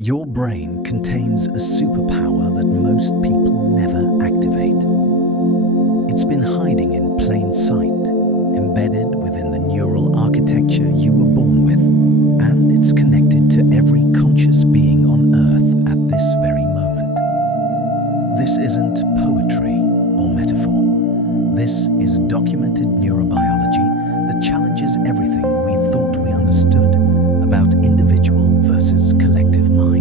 Your brain contains a superpower that most people never activate. It's been hiding in plain sight, embedded within the neural architecture you were born with, and it's connected to every conscious being on Earth at this very moment. This isn't poetry or metaphor. This is documented neurobiology that challenges everything we thought we understood about individual versus collective mind.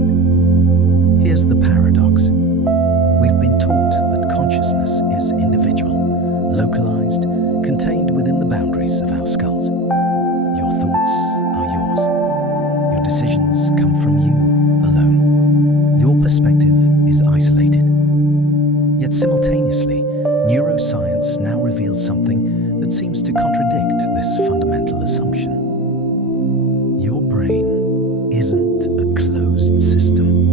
Here's the paradox. We've been taught that consciousness is individual, localized, contained within the boundaries of our skulls. Your thoughts are yours. Your decisions come from you alone. Your perspective is isolated. Yet simultaneously, neuroscience now reveals something that seems to contradict this fundamental assumption. Your brain isn't a closed system.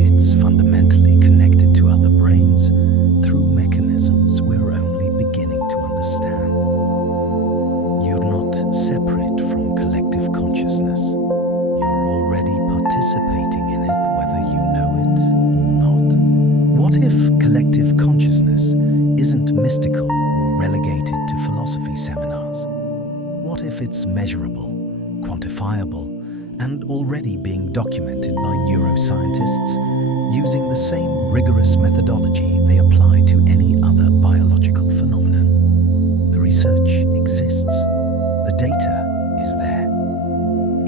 It's fundamentally connected to other brains through mechanisms we're only beginning to understand. You're not separate from collective consciousness. You're already participating in it, whether you know it or not. What if collective consciousness isn't mystical or relegated to philosophy seminars? What if it's measurable, quantifiable, and already being documented by neuroscientists using the same rigorous methodology they apply to any other biological phenomenon? The research exists. The data is there.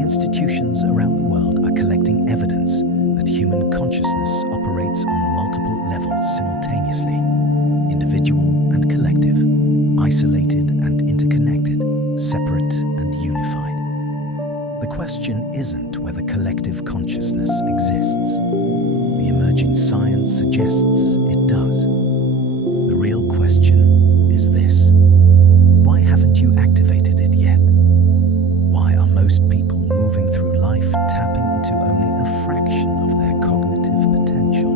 Institutions around the world are collecting evidence that human consciousness operates on multiple levels simultaneously, individual and collective, isolated and interconnected, separate and unified. The question isn't whether collective consciousness exists. The emerging science suggests it does. The real question is this: why haven't you activated it yet? Why are most people moving through life tapping into only a fraction of their cognitive potential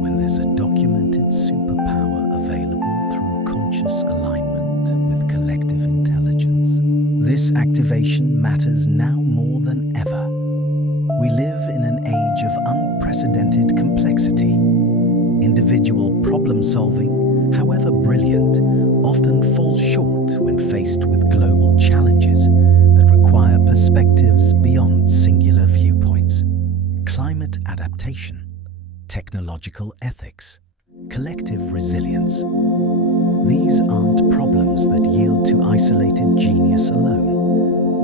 when there's a documented superpower available through conscious alignment with collective intelligence? This activation matters now more than ever. We live in an age of unprecedented complexity. Individual problem solving, however brilliant, often falls short when faced with global challenges that require perspectives beyond singular viewpoints. Climate adaptation, technological ethics, collective resilience. These aren't problems that yield to isolated genius alone.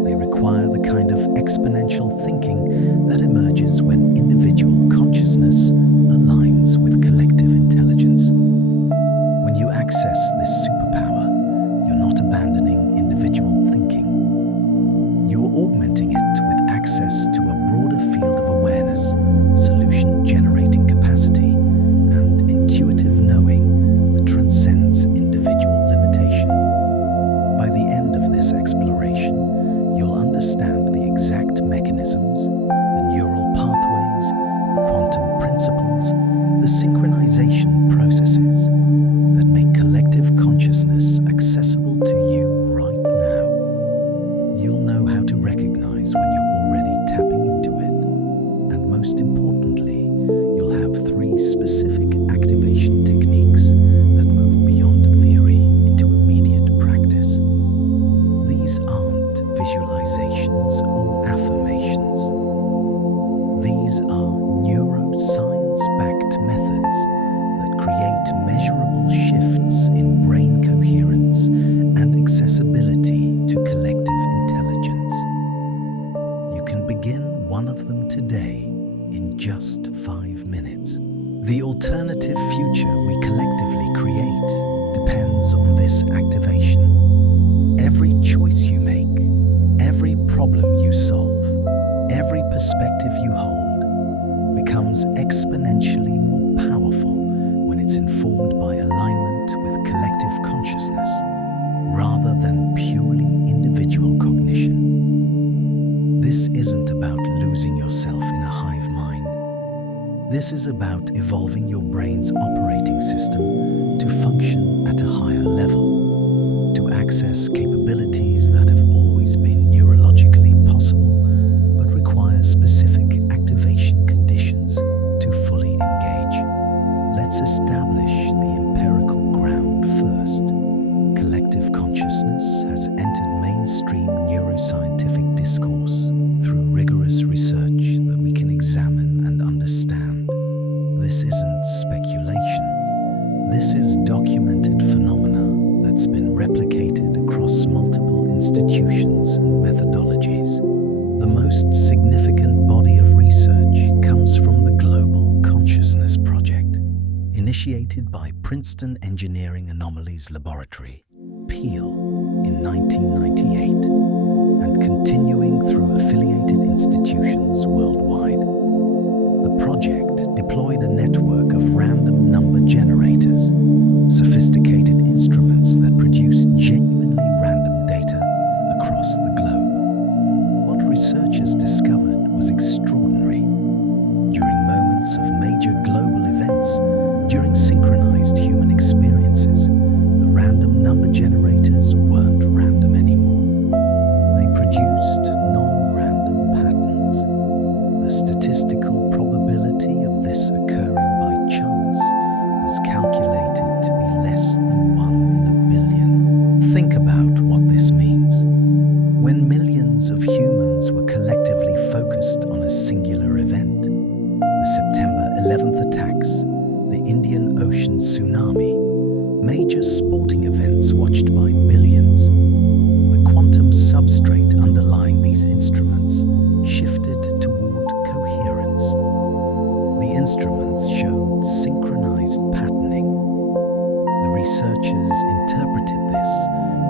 They require the kind of exponential thinking that emerges when individual consciousness aligns with collective intelligence. When you access this superpower, you're not abandoning individual thinking. You're augmenting it with access to a broader field of awareness, solution-generating capacity, and intuitive knowing that transcends individual limitation. By the end of this exploration, you'll understand the exact mechanisms, the neural pathways, the quantum principles, the synchronization processes that make collective consciousness accessible to you right now. You'll know how to recognize when you're already tapping into it. And most importantly, you'll have 3 specific activation techniques that move beyond theory into immediate practice. These aren't visualizations or affirmations. These are neuroscience-backed methods that create measurable shifts in brain coherence and accessibility to collective intelligence. You can begin one of them today in just 5 minutes. The alternative future we collectively create depends on this activation. Every choice you make, every problem you solve, every perspective you hold becomes exponentially more powerful when it's informed by alignment with collective consciousness rather than purely individual cognition. This isn't about losing yourself in a hive mind. This is about evolving your brain's operating system to function at a higher level, to access capabilities that have always been neurologically possible but require specific activation conditions. initiated by Princeton Engineering Anomalies Laboratory, PEAL, in 1998, and continuing through affiliated institutions worldwide. The project deployed a network of random number generators, sophisticated instruments that produce genuinely random data across the globe. What researchers discovered was extraordinary. During moments of major global events, during synchronized human experiences, the random number generators weren't random anymore. They produced non-random patterns. The statistical probability of this occurring by chance was calculated to be less than 1 in a billion. Think about what this means. When millions of humans were collectively focused on a singular event, the September 11th attacks, the Indian Ocean tsunami, major sporting events watched by billions, the quantum substrate underlying these instruments shifted toward coherence. The instruments showed synchronized patterning. The researchers interpreted this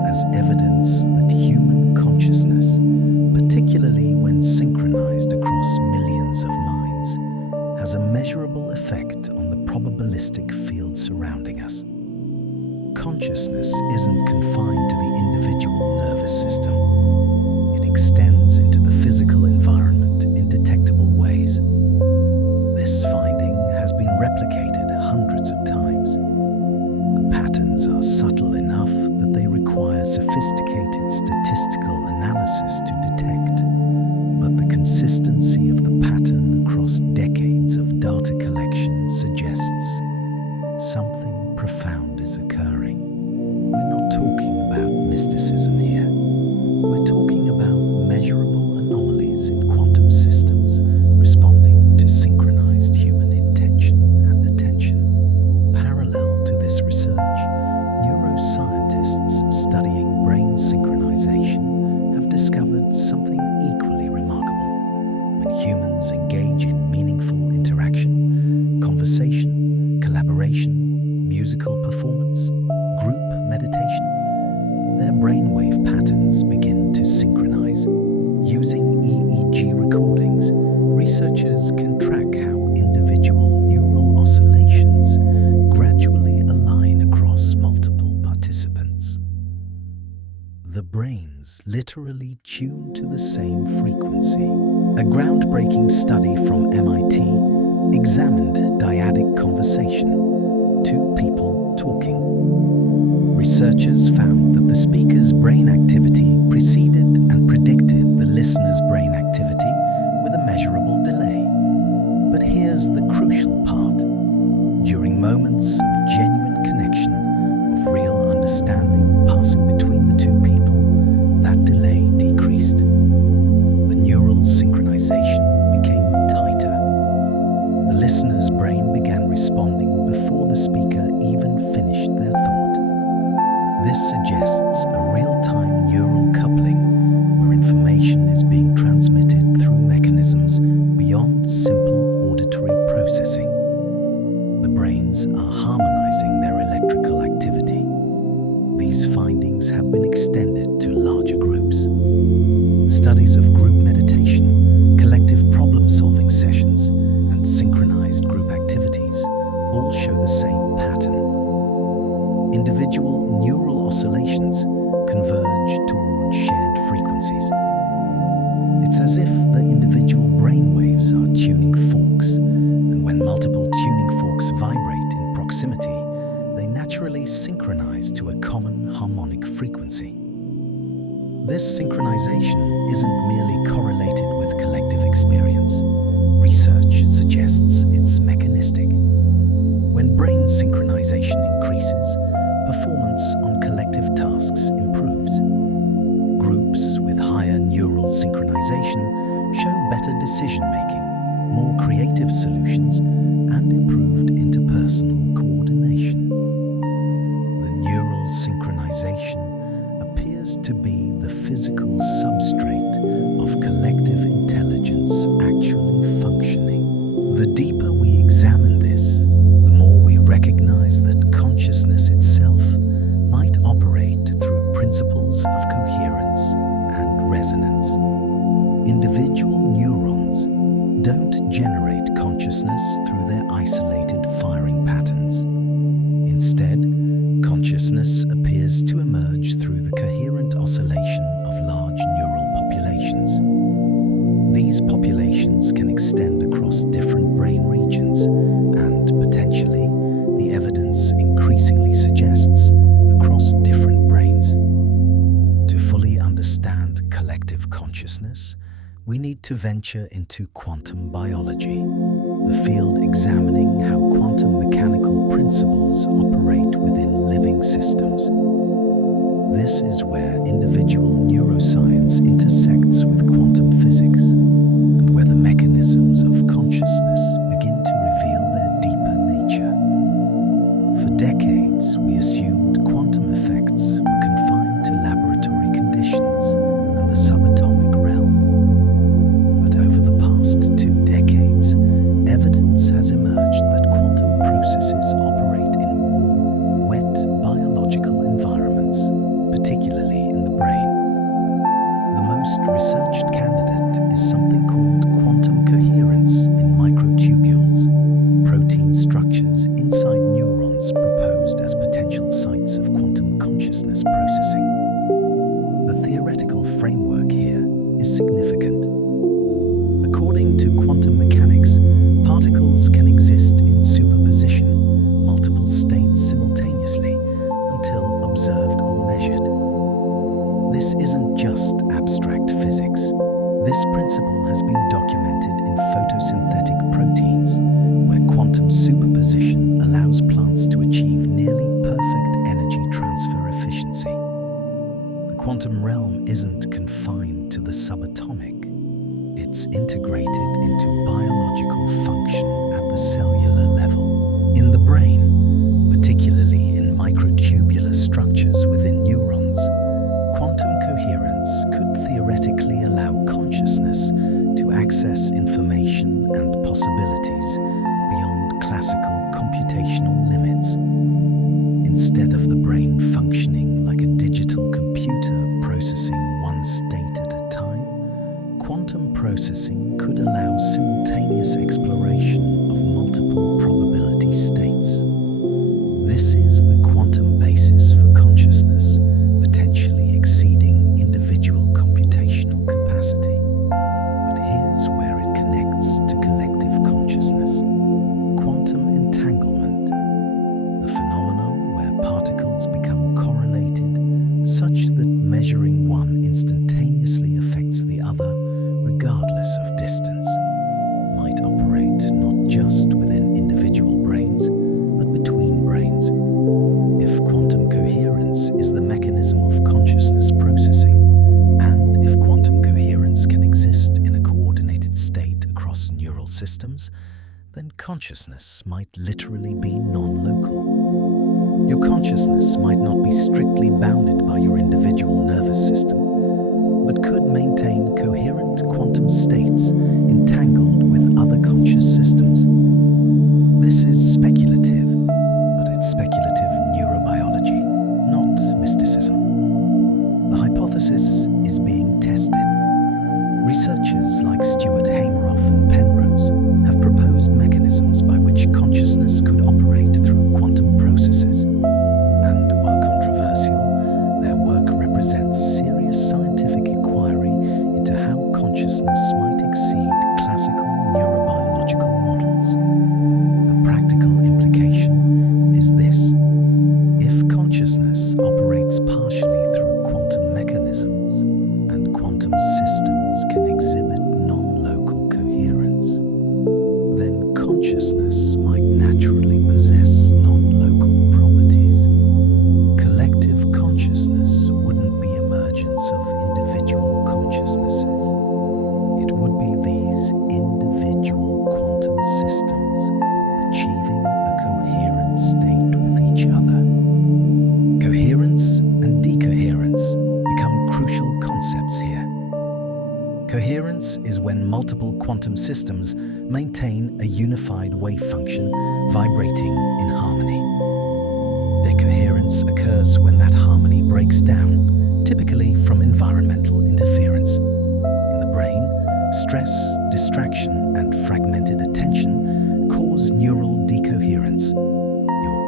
as evidence that human consciousness, particularly when synchronized across millions of minds, has a measurable effect on the probabilistic field surrounding us. Consciousness isn't confined to the individual nervous system. It extends into the physical environment in detectable ways. This finding has been replicated hundreds of times. The patterns are subtle enough that they require sophisticated statistical analysis to detect, but the consistency of the pattern across decades of data collection suggests something profound is occurring. We're not talking about mysticism here. We're talking about measurable anomalies in quantum systems responding to synchronized human intention and attention. Parallel to this research, neuroscientists studying brain synchronization have discovered something equally remarkable. When humans engage in meaningful interaction, conversation, collaboration, musical performance, group meditation, their brainwave patterns begin to synchronize. Using EEG recordings, researchers can track how individual neural oscillations gradually align across multiple participants. The brains literally tune to the same frequency. A groundbreaking study from MIT examined dyadic conversation, two people talking. Researchers found that the speaker's brain activity preceded and predicted the listener's brain activity with a measurable delay. But here's the crucial part. During moments of genuine connection, of real understanding passing between the two people, that delay decreased. The neural synchronization became tighter. The listener's brain began responding before the speaker even finished their thought. This suggests a real-time neural coupling where information is being transmitted through mechanisms beyond simple auditory processing. The brains are harmonizing their electrical activity. These findings have been extended to larger groups. Studies of group meditation, collective problem-solving sessions, and synchronized group activities all show the same pattern. Individual neural oscillations converge toward shared frequencies. It's as if the individual brainwaves are tuning forks, and when multiple tuning forks vibrate in proximity, they naturally synchronize to a common harmonic frequency. This synchronization isn't merely correlated with collective experience. Research suggests it's mechanistic. When brain synchronization increases, performance on collective tasks improves. Groups with higher neural synchronization show better decision-making, more creative solutions, and improved interpersonal coordination. The neural synchronization appears to be the physical substrate of collective intelligence actually functioning. The deeper we examine this, the more we recognize consciousness through their isolated firing patterns. Instead, consciousness appears to emerge through the coherent oscillation of large neural populations. These populations can extend across different brain regions and, potentially, the evidence increasingly suggests, across different brains. To fully understand collective consciousness, we need to venture into quantum biology, the field examining how quantum mechanical principles operate within living systems. This is where individual neuroscience intersects with quantum physics, and where the mechanisms of consciousness begin to reveal their deeper nature. For decades, we assumed quantum effects were confined to laboratory conditions and the subatomic realm. But over the past 2 decades, evidence has emerged that quantum processes operate in warm, wet biological environments, particularly in the brain. The most researched candidate is something called quantum coherence in microtubules, protein structures inside neurons proposed as potential sites of quantum consciousness processing. The theoretical framework here is significant. According to quantum mechanics, particles can exist in superposition, multiple states simultaneously, until observed or measured. This isn't just abstract physics. This principle has been documented in photosynthetic proteins, where quantum superposition allows plants to achieve nearly perfect energy transfer efficiency. The quantum realm isn't confined to the subatomic. It's integrated into biological function at the cellular level. In the brain, particularly in microtubular structures within neurons, quantum coherence could theoretically allow consciousness to access information and possibilities beyond classical computational limits. Instead of the brain functioning like a digital computer processing one state at a time, quantum processing could allow simultaneous exploration of multiple probability states. This is the quantum basis for consciousness, potentially exceeding individual computational capacity. But here's where it connects to collective consciousness. Quantum entanglement, the phenomenon where particles become correlated such that measuring one instantaneously affects the other regardless of distance, might operate not just within individual brains, but between brains. If quantum coherence is the mechanism of consciousness processing, and if quantum coherence can exist in a coordinated state across neural systems, then consciousness might literally be non-local. Your consciousness might not be strictly bounded by your individual nervous system, but could maintain coherent quantum states entangled with other conscious systems. This is speculative, but it's speculative neurobiology, not mysticism. The hypothesis is being tested. Researchers like Stuart Hameroff and Penrose have proposed mechanisms by which consciousness could operate through quantum processes. And while controversial, their work represents serious scientific inquiry into how consciousness might exceed classical neurobiological models. The practical implication is this: if consciousness operates partially through quantum mechanisms, and quantum systems can exhibit non-local coherence, then consciousness might naturally possess non-local properties. Collective consciousness wouldn't be emergence of individual consciousnesses. It would be these individual quantum systems achieving a coherent state with each other. Coherence and decoherence become crucial concepts here. Coherence is when multiple quantum systems maintain a unified wave function vibrating in harmony. Decoherence occurs when that harmony breaks down, typically from environmental interference. In the brain, stress, distraction, and fragmented attention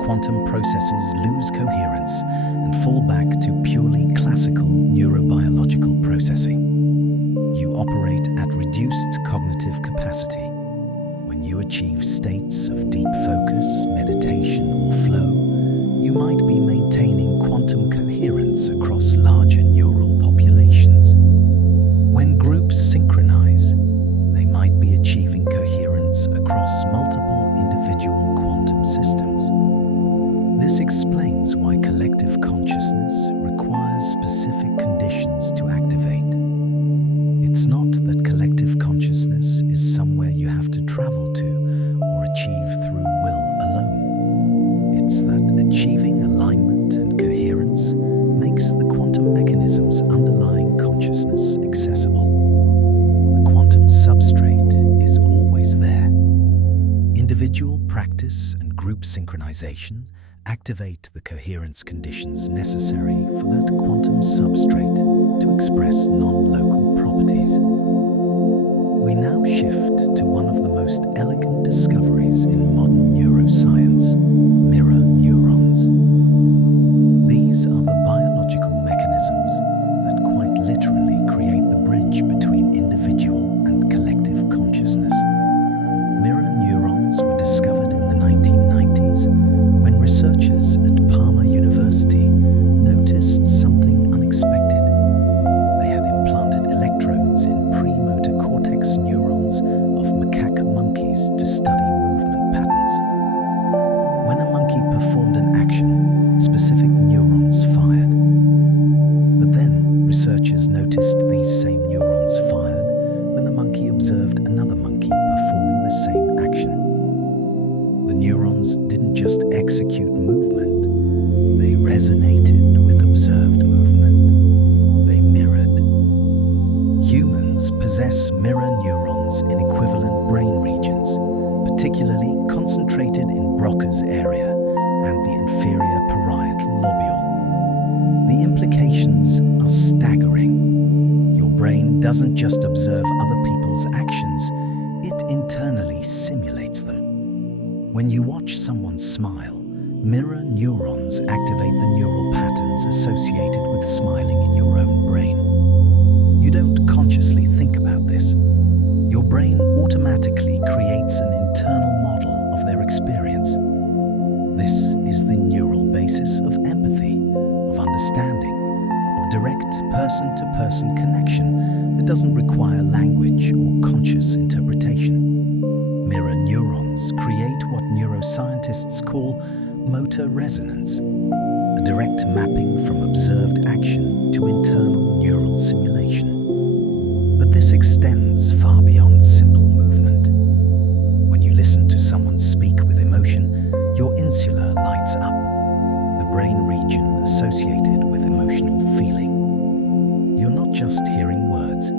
quantum processes lose coherence and fall back to purely classical neurobiological processing. You operate at reduced cognitive capacity. When you achieve states of deep focus, meditation, or flow, you might be maintaining quantum coherence across larger neural populations. When groups synchronize, they might be achieving coherence across multiple individual quantum systems. This explains why collective consciousness requires specific conditions to activate. It's not that collective consciousness is somewhere you have to travel to or achieve through will alone. It's that achieving alignment and coherence makes the quantum mechanisms underlying consciousness accessible. The quantum substrate is always there. Individual practice and group synchronization activate the coherence conditions necessary for that quantum substrate to express non-local properties. We now shift to one of the most elegant discoveries in modern neuroscience: mirror neurons. These are the biological mechanisms that quite literally create the bridge between individual and collective consciousness. Mirror neurons were discovered in the 1990s when researchers at Parma University noticed something unexpected. They had implanted electrodes in premotor cortex neurons of macaque monkeys to study movement patterns. When a monkey performed an action, specific neurons fired. But then researchers noticed these same neurons fired when the monkey observed another monkey performing the same action. The neurons didn't just execute movement, they resonated with observed movement. They mirrored. Humans possess mirror neurons in equivalent brain regions, particularly concentrated in Broca's area and the inferior parietal lobule. The implications are staggering. Your brain doesn't just observe other people's actions, it internally simulates them. When you watch someone smile, mirror neurons activate the neural patterns associated with smiling in your own brain. You don't consciously think about this. Your brain automatically creates an internal model of their experience. This is the neural basis of empathy, of understanding, of direct person-to-person connection that doesn't require language or conscious interpretation. Mirror neurons create what neuroscientists call motor resonance, a direct mapping from observed action to internal neural simulation. But this extends far beyond simple movement. When you listen to someone speak with emotion, your insula lights up, the brain region associated with emotional feeling. You're not just hearing words,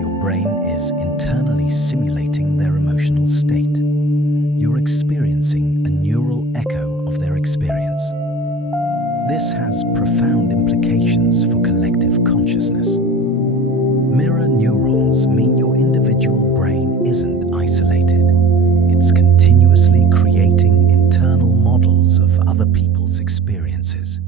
your brain is internally simulating their emotional state. You're experiencing a neural echo of their experience. This has profound implications for collective consciousness. Mirror neurons mean your individual brain isn't isolated. It's continuously creating internal models of other people's experiences.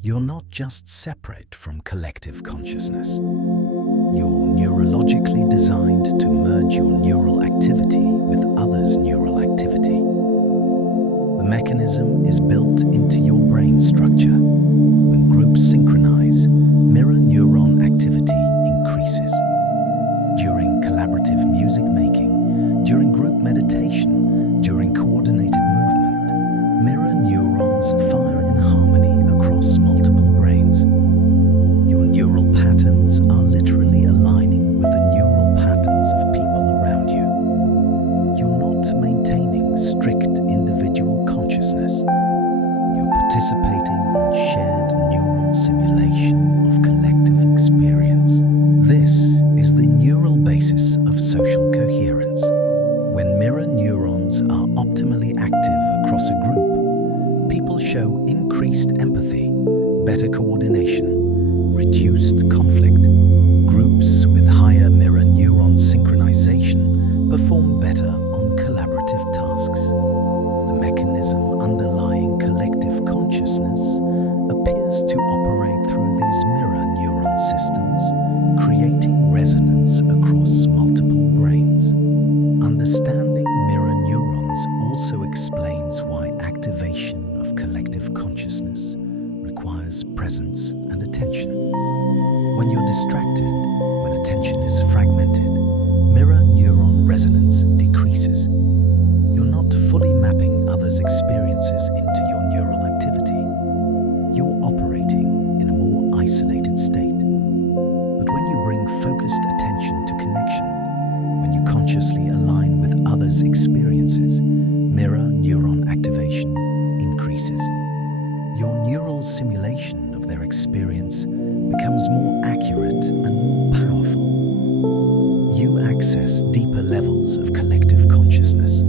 You're not just separate from collective consciousness. You're neurologically designed to merge your neural activity with others' neural activity. The mechanism is built into your brain structure. When groups synchronize, mirror neuron activity increases. During collaborative music making, during group meditation, during coordinated movement, mirror neurons fire in harmony across multiple brains. Your neural patterns are literally aligning with the neural patterns of people around you. You're not maintaining strict individual consciousness. You're participating in shared neural simulation of collective experience. This is the neural basis of social coherence. When mirror neurons are optimally active across a group, people show increased empathy, better coordination, reduced conflict. Groups with higher mirror neuron synchronization perform better on collaborative tasks. The mechanism underlying activation of collective consciousness requires presence and attention. When you're distracted, when attention is fragmented, mirror neuron resonance decreases. You're not fully mapping others' experiences into your neural activity. You're operating in a more isolated state. But when you bring focused attention to connection, when you consciously align with others' experiences, mirror neuron activation increases. Your neural simulation of their experience becomes more accurate and more powerful. You access deeper levels of collective consciousness.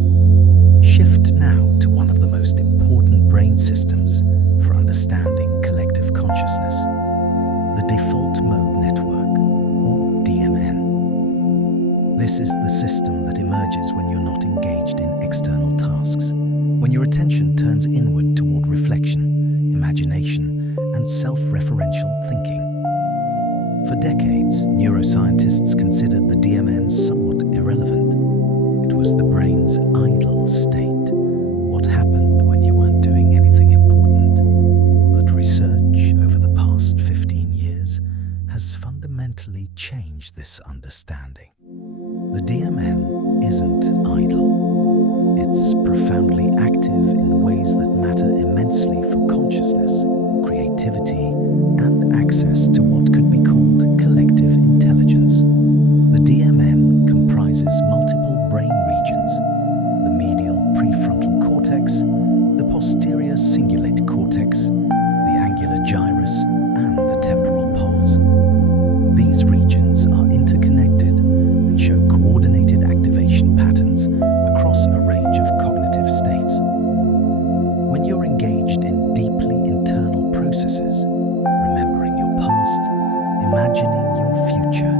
Shift now to one of the most important brain systems for understanding collective consciousness, the default mode network, or DMN. This is the system that emerges when you're not engaged in external tasks, when your attention turns inward toward reflection, imagination, and self-referential thinking. For decades, neuroscientists considered the DMN somewhat irrelevant. It was the brain's idle state, what happened when you weren't doing anything important. But research over the past 15 years has fundamentally changed this understanding. The DMN isn't idle. It's profoundly active in ways that matter immensely for consciousness, creativity, and access to what could be called collective intelligence. The DMN comprises multiple brain regions: the medial prefrontal cortex, the posterior cingulate cortex, the angular gyrus, and the temporal poles. These regions are interconnected and show coordinated activation patterns across a range of cognitive states. When you're engaged in deeply internal processes, remembering your past, imagining your future,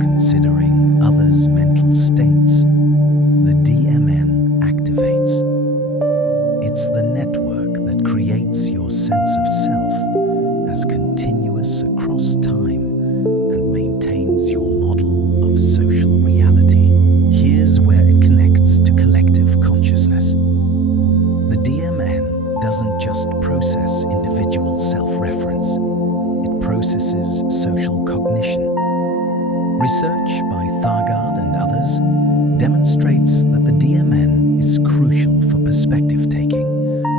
considering others' mental states, the DMN activates. It's the network that creates your sense of self as continuous across time and maintains your model of social reality. Here's where it connects to collective consciousness. The DMN doesn't just process individual self-reference, it processes social cognition. Research by Thargard and others demonstrates that the DMN is crucial for perspective taking,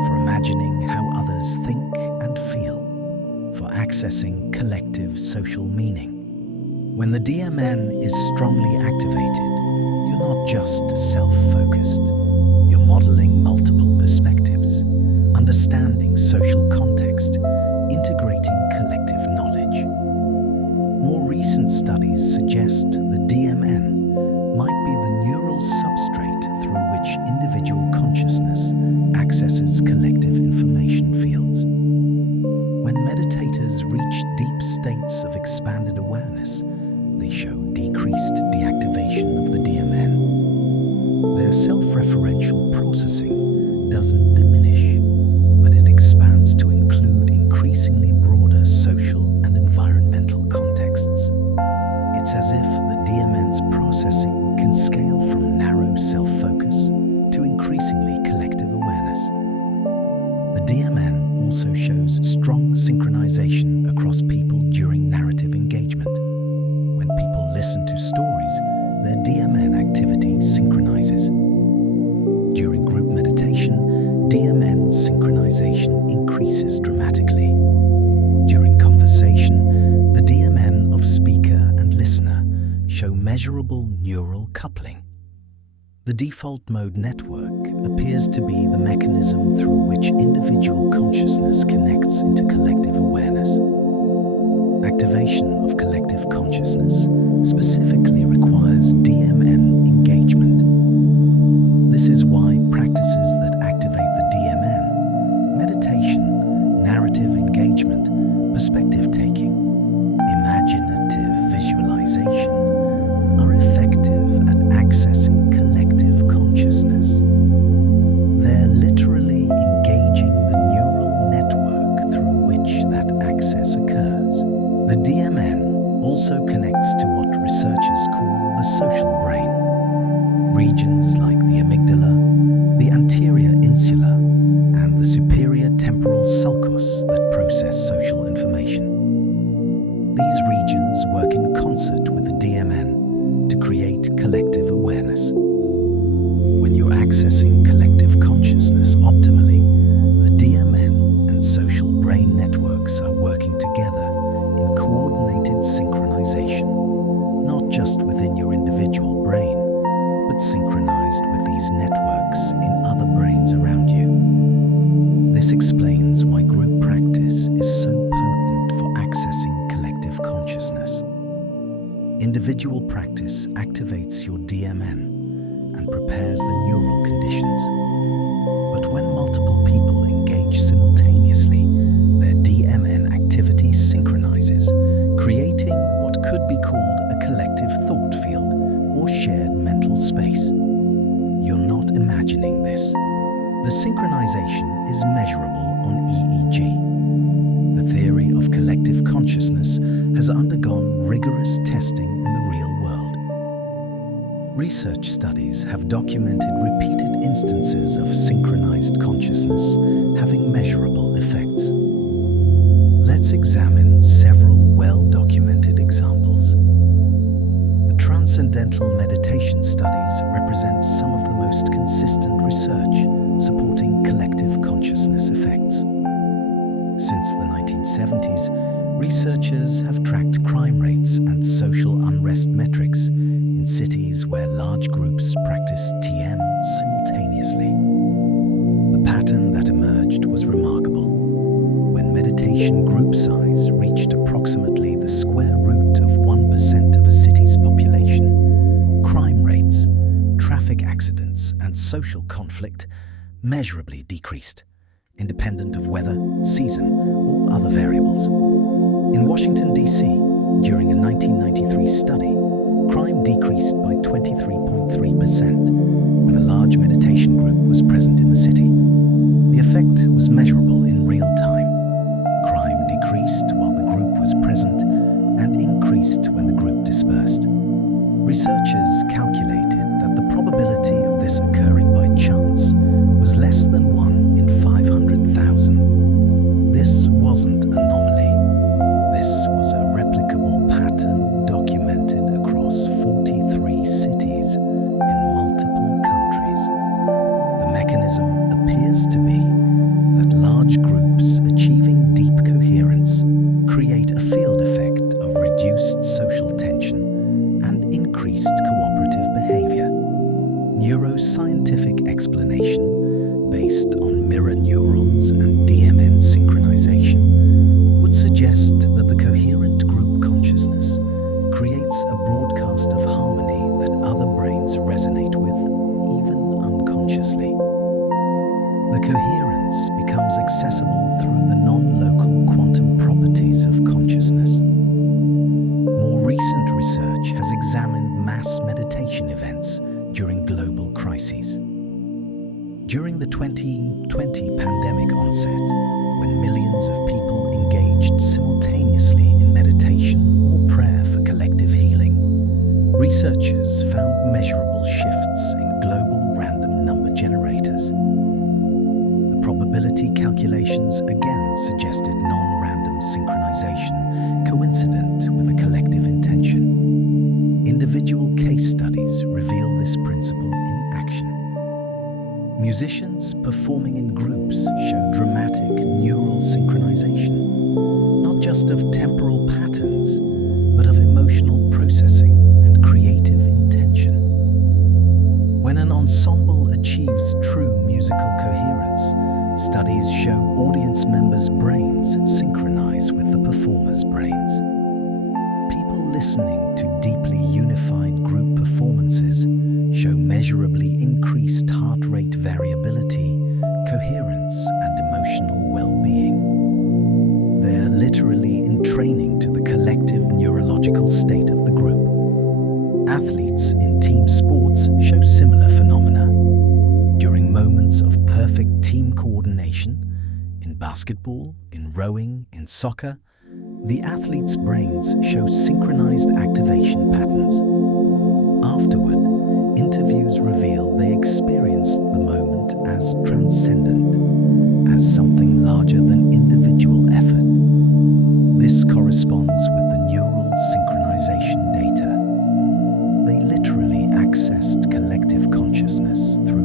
for imagining how others think and feel, for accessing collective social meaning. When the DMN is strongly activated, you're not just self-focused, you're modeling multiple perspectives, understanding social context, integrating collective knowledge. More recent studies suggest the DMN might be the neural substrate through which individual consciousness accesses collective information fields. When meditators reach deep states of expanded awareness, they show decreased deactivation of the DMN. Their self-referential processing doesn't diminish, but it expands to include increasingly broader social and environmental contexts. It's as if the DMN's processing can scale from narrow self-focus to increasingly collective awareness. The DMN also shows strong synchronization across people during narrative engagement. When people listen to stories, their DMN activity synchronizes. During group meditation, DMN synchronization increases dramatically. During conversation, the DMN of speaker and listener show measurable neural coupling. The default mode network appears to be the mechanism through which individual consciousness connects into collective awareness. Activation of collective consciousness specifically requires DMN engagement. This is why practices that activate the DMN, meditation, narrative engagement, perspective taking, imaginative visualization, are effective at accessing collective consciousness. They're literally engaging the neural network through which that access occurs. The DMN also connects to what researchers call the social brain. Regions like the amygdala, When you're accessing collective consciousness optimally, the DMN and social brain networks are working together in coordinated synchronization, not just within your individual brain, but synchronized with these networks in other brains around you. This explains why group practice is so potent for accessing collective consciousness. Individual practice activates your DMN and prepares the neural conditions. But when multiple people engage simultaneously, their DMN activity synchronizes, creating what could be called a collective thought field or shared mental space. You're not imagining this. The synchronization is measurable on EEG. The theory of collective consciousness has undergone rigorous testing in the real world. Research studies have documented repeated instances of synchronized consciousness having measurable effects. Let's examine several well-documented examples. The transcendental meditation studies represent some of the most consistent research supporting collective consciousness effects. Since the 1970s, researchers have tracked crime rates and social unrest metrics in cities where large groups practice TM simultaneously. The pattern that emerged was remarkable. When meditation group size reached approximately the square root of 1% of a city's population, crime rates, traffic accidents, and social conflict measurably decreased, independent of weather, season, or other variables. In Washington, D.C., during a 1993 study, crime decreased by 23.3% when a large meditation group was present in the city. The effect was measurable in real time. Crime decreased while the group was present and increased when the group dispersed. Researchers calculated that the probability of this occurring by chance was less than 1 in 500,000. This wasn't an anomaly. This was a replicable pattern documented across 43 cities in multiple countries. The mechanism appears to be that large groups achieving deep coherence create a field effect of reduced social tension and increased cooperative behavior. Neuroscientific explanation based on mirror neurons and DMN synchronization would suggest that the coherent group consciousness creates a broadcast of harmony that other brains resonate with, even unconsciously. The coherence becomes accessible through the non-local quantum properties of consciousness. More recent research has examined mass meditation events during global crises. During the 2020 pandemic onset, when millions of people engaged simultaneously in meditation or prayer for collective healing, researchers found measurable shifts in global random number generators. The probability calculations again suggested non-random synchronization coincident with a collective intention. Individual case studies reveal this principle in action. Musicians performing in groups show dramatic neural synchronization, not just of temporal patterns, but of emotional processing and creative intention. When an ensemble achieves true musical coherence, studies show audience members' brains synchronize with the performers' brains. People listening to deeply unified group performances show measurably increased heart rate variability, coherence, and emotional well-being. They're literally entraining to the collective neurological state of the group. Athletes in team sports show similar phenomena. During moments of perfect team coordination, in basketball, in rowing, in soccer, the athletes' brains show synchronized activation patterns. Afterward, interviews reveal they experienced the moment as transcendent, as something larger than individual effort. This corresponds with the neural synchronization data. They literally accessed collective consciousness through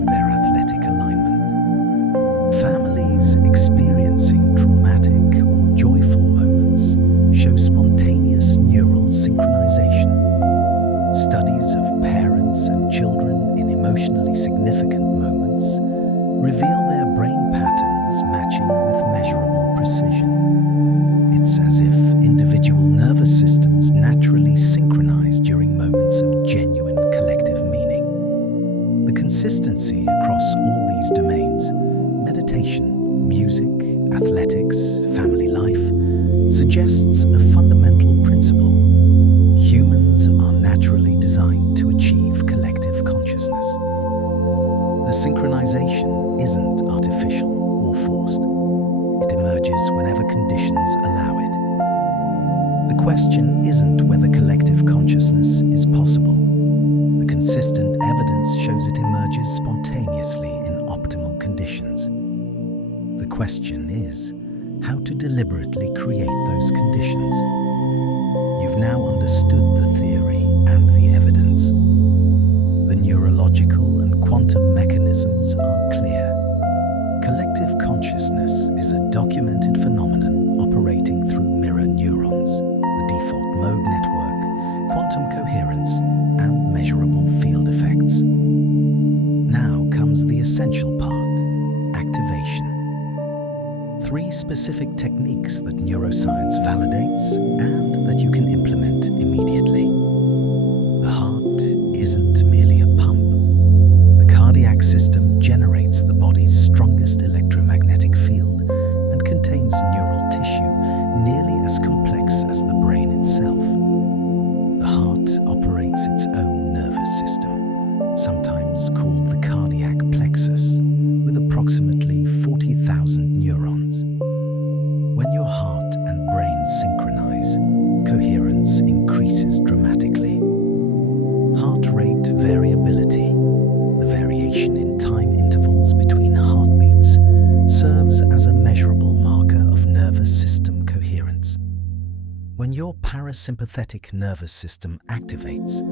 all these domains, meditation, music, athletics, family life, suggests a fundamental principle. Humans are naturally designed to achieve collective consciousness. The synchronization isn't artificial or forced. It emerges whenever conditions allow it. The question isn't whether collective consciousness is possible. The consistent evidence shows it emerges spontaneously in optimal conditions. The question is how to deliberately create those conditions. You've now understood the theory and the evidence. The neurological and quantum mechanisms are clear. Collective consciousness is a documented phenomenon operating through mirror neurons, the default mode network, quantum coherence, and measurable field effects. Now comes the essential part, activation. 3 specific techniques that neuroscience validates and that you can implement immediately. The heart isn't merely a pump. The cardiac system generates the body's strongest electromagnetic field and contains neural tissue nearly as complex as the brain itself. The heart operates its own nervous system, sometimes called the cardiac plexus, with approximately 40,000 neurons. When your heart and brain synchronize, coherence increases dramatically. Heart rate variability, the variation in time intervals between heartbeats, serves as a measurable marker of nervous system coherence. When your parasympathetic nervous system activates,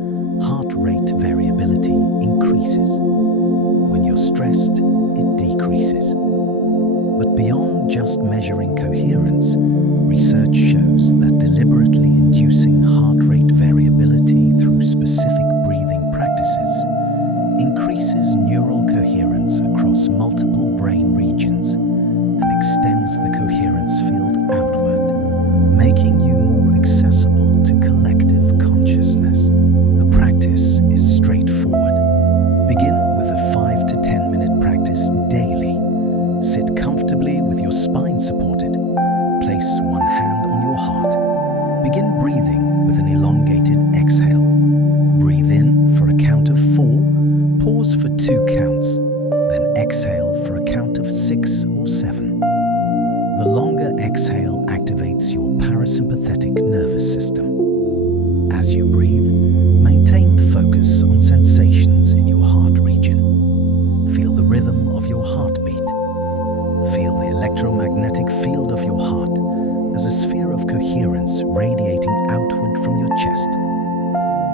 heart rate variability increases. When you're stressed, it decreases. But beyond just measuring coherence, research shows that deliberately inducing heart rate variability through specific breathing practices increases neural coherence across multiple brain regions and extends the coherence field outward, making you more accessible to collective consciousness. The practice is straightforward. Begin with a 5 to 10 minute practice daily. Sit comfortably with your spine supported. Place one hand on your heart. Begin breathing with an elongated exhale. Breathe in for a count of 4, pause for 2 counts, then exhale for a count of 6 or 7. The longer exhale activates your parasympathetic nervous system. As you breathe, maintain focus on sensations in your heart region. Feel the rhythm of your heartbeat. Feel the electromagnetic field of your heart as a sphere of coherence radiating outward from your chest.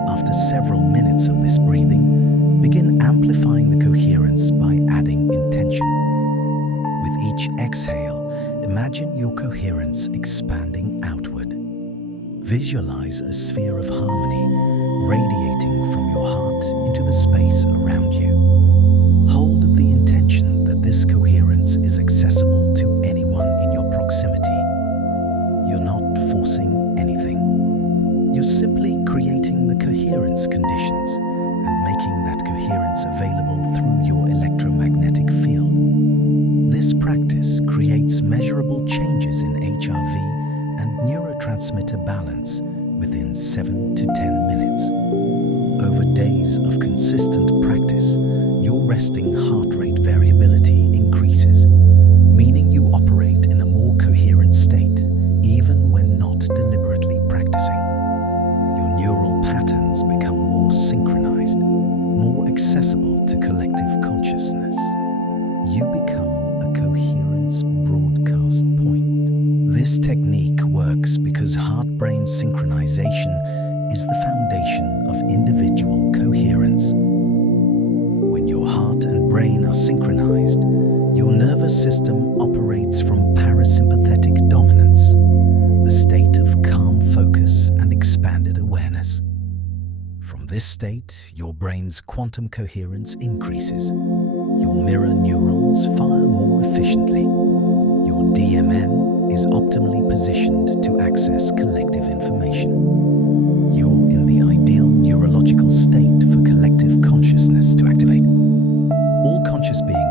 After several minutes of this breathing, begin amplifying the coherence by adding intention. With each exhale, imagine your coherence expanding outward. Visualize a sphere of harmony radiating from your heart into the space around you. Hold the intention that this coherence is accessible to anyone in your proximity. You're not forcing anything. You're simply creating the coherence conditions and making that coherence available through your electromagnetic field. This practice creates measurable changes in HRV and neurotransmitter balance within 7 to 10 minutes. Over days of consistent practice, your resting heart rate variability increases, meaning you operate in a more coherent state, even when not deliberately practicing. Your neural patterns become more synchronized, more accessible to collective consciousness. You become a coherence broadcast point. This technique works because heart-brain synchronization is the foundation of individual coherence. When your heart and brain are synchronized, your nervous system operates from parasympathetic dominance, the state of calm focus and expanded awareness. From this state, your brain's quantum coherence increases. Your mirror neurons fire more efficiently. Your DMN is optimally positioned to access collective information. You're in the ideal neurological state for collective consciousness to activate. All conscious beings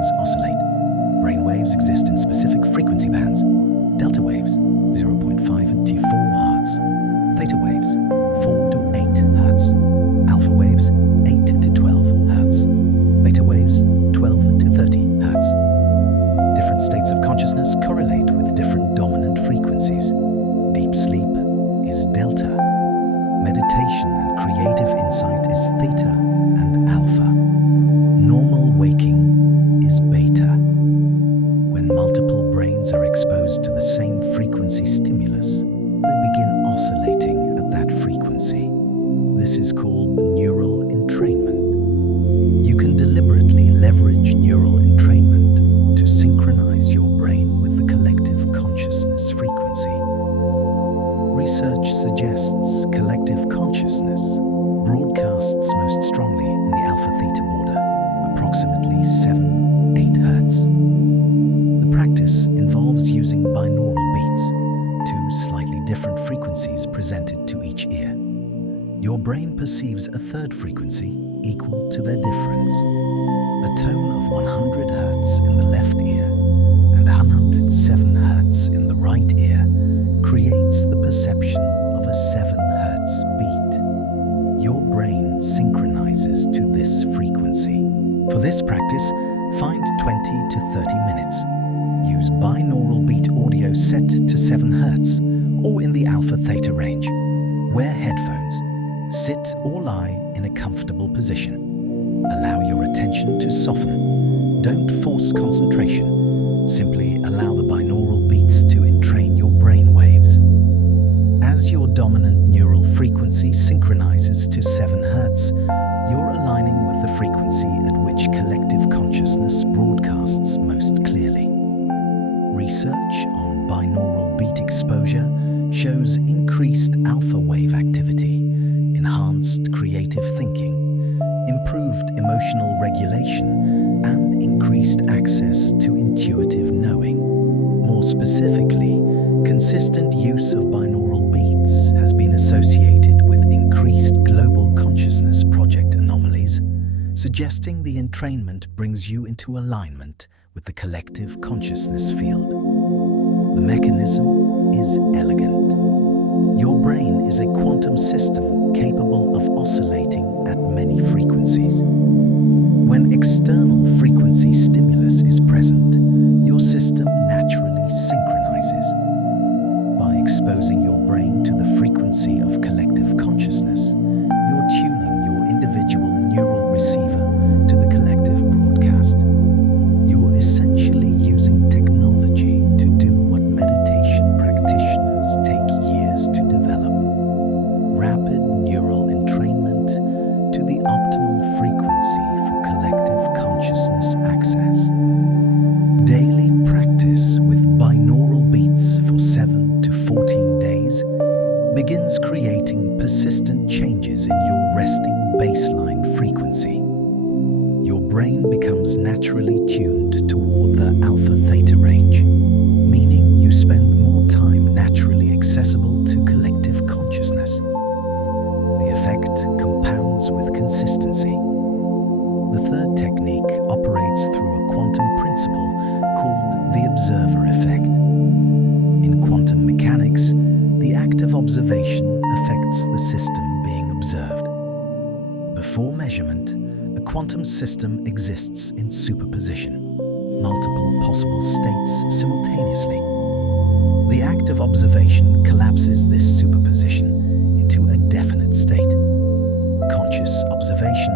waves correlate with different dominant frequencies. Deep sleep is delta. Meditation and creative insight is theta and alpha. Normal waking is beta. When multiple brains are exposed to the same frequency stimulus, they begin oscillating at that frequency. This is called neural entrainment. You can deliberately leverage neural entrainment to synchronize your brain with the collective consciousness frequency. Research suggests collective consciousness broadcasts most strongly in the alpha-theta border, approximately 7-8 Hz. The practice involves using binaural beats, two slightly different frequencies presented to each ear. Your brain perceives a third frequency equal to their difference. A tone of 100 Hz in the left ear and 107 Hz in the right ear creates the perception of a 7 Hz beat. Your brain synchronizes to this frequency. For this practice, find 20 to 30 minutes. Use binaural beat audio set to 7 Hz or in the alpha-theta range. Wear headphones. Sit or lie in a comfortable position. Allow your attention to soften. Don't force concentration. Simply allow the binaural beats to entrain your brain waves. As your dominant neural frequency synchronizes to 7 Hz, you're aligning with the frequency at which collective consciousness broadcasts most clearly. Research on binaural beat exposure shows increased alpha wave activity, enhanced creative thinking, improved emotional regulation, and increased access to intuitive knowing. More specifically, consistent use of binaural beats has been associated with increased global consciousness project anomalies, suggesting the entrainment brings you into alignment with the collective consciousness field. The mechanism is elegant. Your brain is a quantum system capable of oscillating at many frequencies. When external frequency stimulus is present, your system naturally synchronizes. By exposing your brain to the frequency of collective consciousness, you're tuning your individual neural receiver to the collective broadcast. You're essentially using technology to do what meditation practitioners take years to develop. Rapid neural entrainment to the optimal frequency for collective consciousness access. Daily practice with binaural beats for 7 to 14 days begins creating persistent changes in your resting baseline frequency. Your brain becomes naturally tuned toward the alpha-theta range, meaning you spend more time naturally accessible to collective consciousness. The effect compounds with consistency. The third technique operates through a quantum principle called the observer effect. In quantum mechanics, the act of observation affects the system being observed. Before measurement, a quantum system exists in superposition, multiple possible states simultaneously. The act of observation collapses this superposition into a definite state. Conscious observation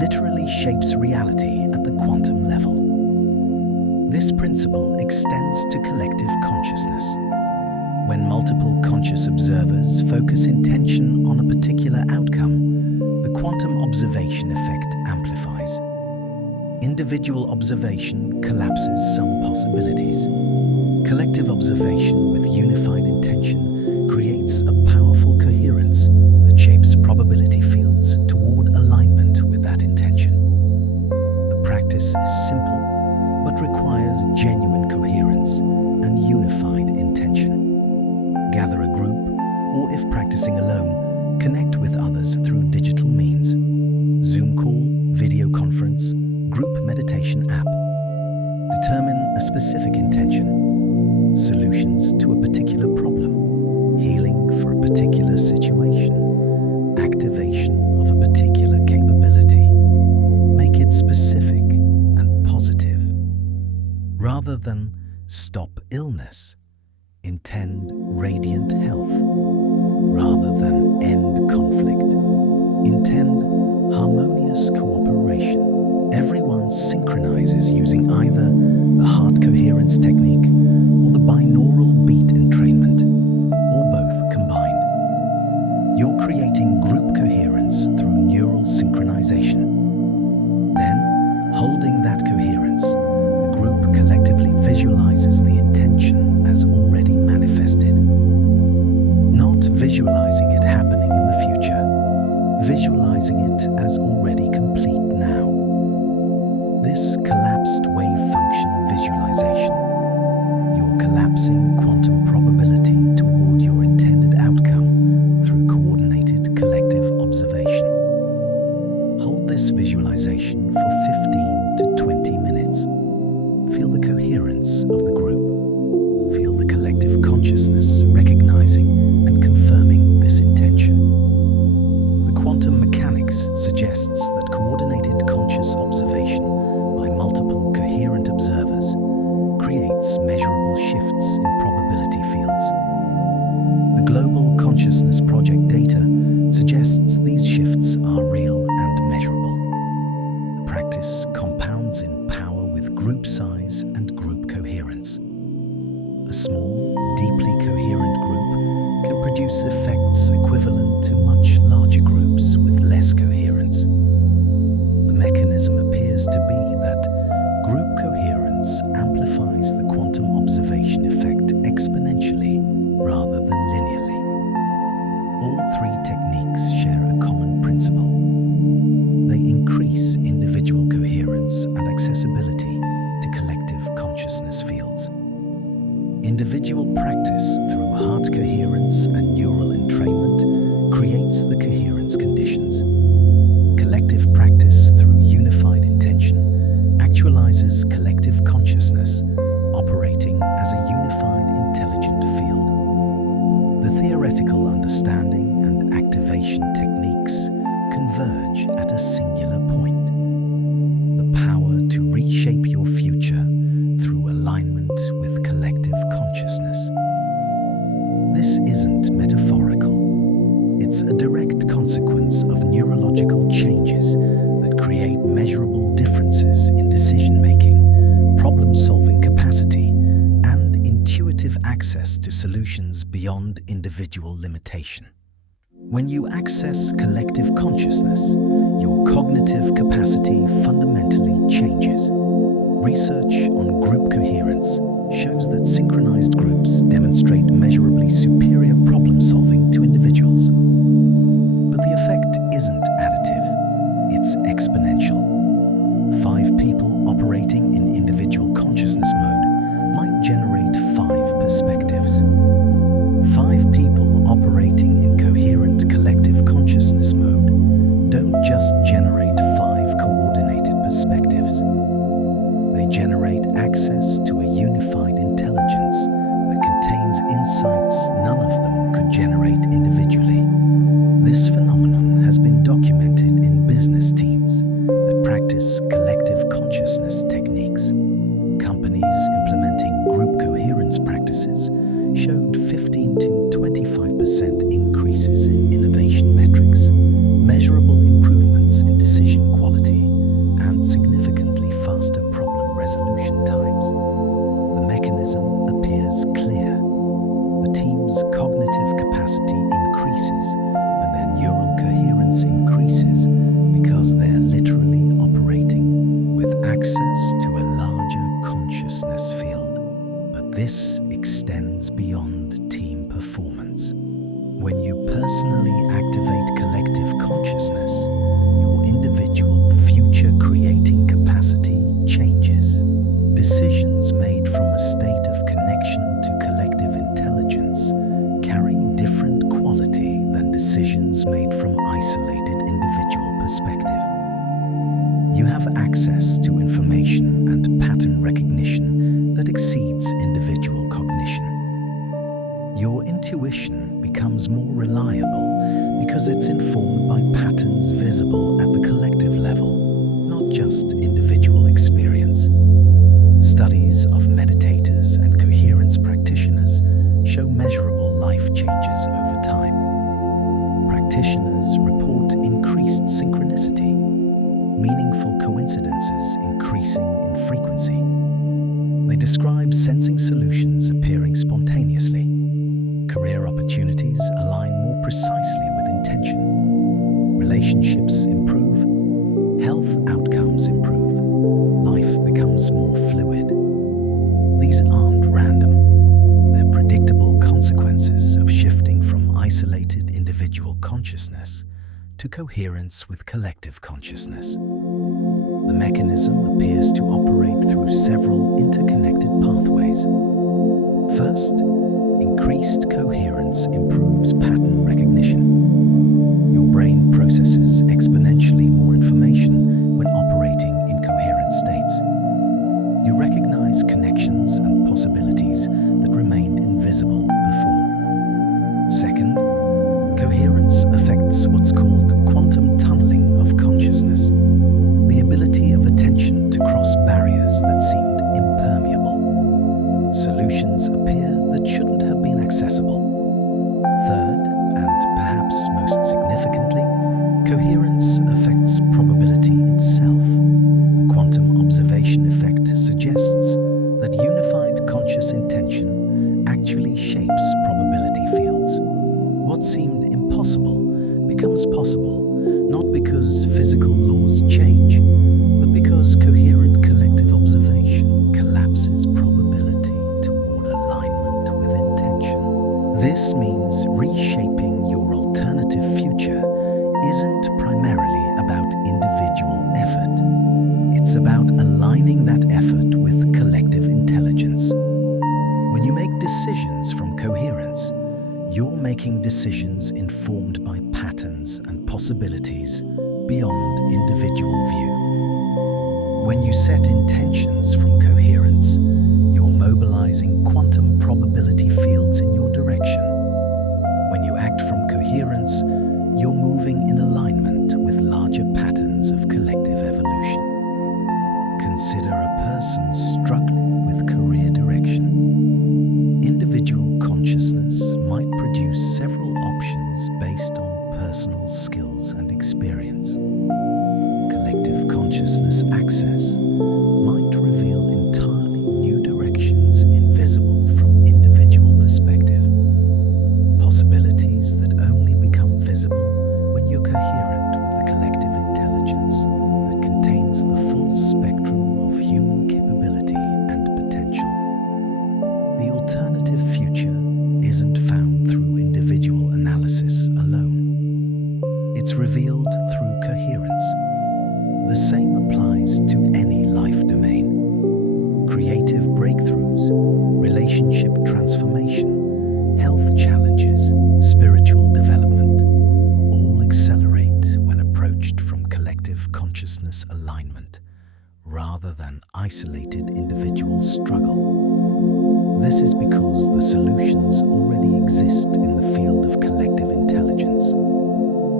literally shapes reality at the quantum level. This principle extends to collective consciousness. When multiple conscious observers focus intention on a particular outcome, the quantum observation effect amplifies. Individual observation collapses some possibilities. Collective observation with unified intention creates a powerful coherence that shapes probability fields toward alignment with that intention. The practice is simple, but requires genuine coherence and unified intention. Gather a group, or if practicing alone, connect with others through digital means. Zoom call, video conference, group meditation app. Determine a specific intention. Solutions to a particular problem. Healing for a particular situation. Activation of a particular capability. Make it specific and positive. Rather than stop illness, intend radiant health, rather than end conflict. Intend harmonious cooperation. Everyone synchronizes using either the heart coherence technique or the binaural beat entrainment, or both combined. You're creating group coherence through neural synchronization. Then, holding that coherence, the group collectively visualizes the intention as already manifested. Not visualizing it happening in the future, visualizing it as already complete now. This collapsed wave function visualization. You're collapsing quantum probability toward your intended outcome through coordinated collective observation. Hold this visualization for 15 to 20 minutes. Feel the coherence of the group. Feel the collective consciousness recognizing and confirming this intention. The quantum mechanics suggests that coordinated conscious observation by multiple coherent observers creates measurable shifts in probability fields. The Global Consciousness Project data suggests these shifts are real and measurable. The practice compounds in power with group size and group coherence. A small, deeply coherent group can produce effects equivalent to much larger groups with less coherence. The mechanism appears to be that group coherence amplifies the quantum observation effect exponentially rather than linearly. All three techniques share a common principle. They increase individual coherence and accessibility to collective consciousness fields. Individual practice through heart coherence and neural entrainment creates the coherence conditions. Collective practice through unified intention actualizes collective consciousness, operating as a unified intelligent field. The theoretical understanding and activation techniques converge at a singular point. The power to reshape your future through alignment with collective consciousness. This isn't metaphorical. It's a direct consequence of neurological changes that create measurable differences in decision-making, problem-solving capacity, and intuitive access to solutions beyond individual limitation. When you access collective consciousness, your cognitive capacity fundamentally changes. Research on group coherence shows that synchronized groups demonstrate measurably superior problem-solving to individuals. But the effect isn't additive, it's exponential. 5 people operating in individual consciousness mode might generate 5 perspectives. 5 people operating in coherent collective consciousness mode don't just generate 5 coordinated perspectives. They generate access to a unified intelligence that contains insights none of them could generate individually. This phenomenon has been documented in business teams that practice collective consciousness techniques. Companies implementing group coherence practices showed 15 to 25% increases in innovation metrics, measurable improvements in decision quality, and significantly faster problem resolution times. The mechanism appears clear. The team's cognitive capacity increases when their neural coherence increases because they're literally operating with access to a larger consciousness field. But this extends beyond team performance. When you personally activate collective consciousness, your individual future-creating capacity changes. Decisions made from a state of connection to collective intelligence carry different quality than decisions made from isolated individual perspective. You have access to information and pattern recognition that exceeds individual cognition. Your intuition becomes more reliable because it's informed by patterns visible at the collective level, not just individual experience. Studies of meditators frequency. They describe sensing solutions appearing spontaneously. Career opportunities align more precisely with intention. Relationships improve. Health outcomes improve. Life becomes more fluid. These aren't random. They're predictable consequences of shifting from isolated individual consciousness to coherence with collective consciousness. The mechanism appears to operate through several interconnected pathways. First, increased coherence improves pattern recognition. Your brain processes exponentially more information when operating in coherent states. You recognize connections and possibilities that remained invisible before. Second, coherence affects what's called quantum tunneling of consciousness, the ability of attention to cross barriers that seemed impermeable. Solutions appear that shouldn't have been accessible. Third, and perhaps most significantly, coherence affects probability itself. The quantum observation effect suggests that unified conscious intention actually shapes probability fields. What seemed impossible becomes possible, not because physical laws change, but because coherent collective observation collapses probability toward alignment with intention. This means reshaping your alternative future isn't primarily about individual effort. It's about aligning that effort with collective intelligence. When you make decisions from coherence, you're making decisions informed by patterns and possibilities beyond individual view. When you set intentions from coherence, you're mobilizing quantum probability fields in your direction. When you act from coherence, you're moving in alignment with larger patterns of collective evolution. Consider a person struggling with career direction. Individual consciousness might produce several options based on personal skills and experience. Collective consciousness access might reveal entirely new directions invisible from individual perspective. Possibilities that only become visible when you're coherent with the collective intelligence that contains the full spectrum of human capability and potential. The alternative future isn't found through individual analysis alone. It's revealed through coherence. The same applies to any life domain. Creative breakthroughs, relationship transformation, health challenges, spiritual development, all accelerate when approached from collective consciousness alignment rather than isolated individual struggle. This is because the solutions already exist in the field of collective intelligence.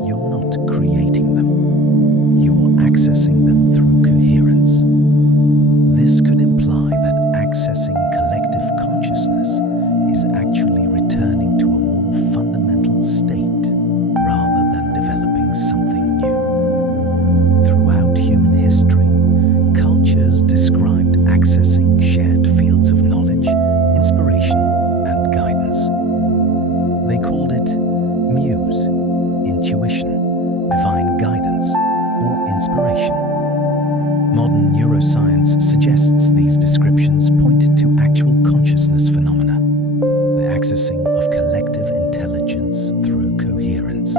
You're not creating them. You're accessing them through coherence. This could imply that accessing collective consciousness is actually returning to a more fundamental state rather than developing something new. Throughout human history, cultures described accessing shared fields of knowledge, inspiration, and guidance. They called it muse, intuition, divine guidance, or inspiration. Modern neuroscience suggests these descriptions pointed to actual consciousness phenomena, the accessing of collective intelligence through coherence.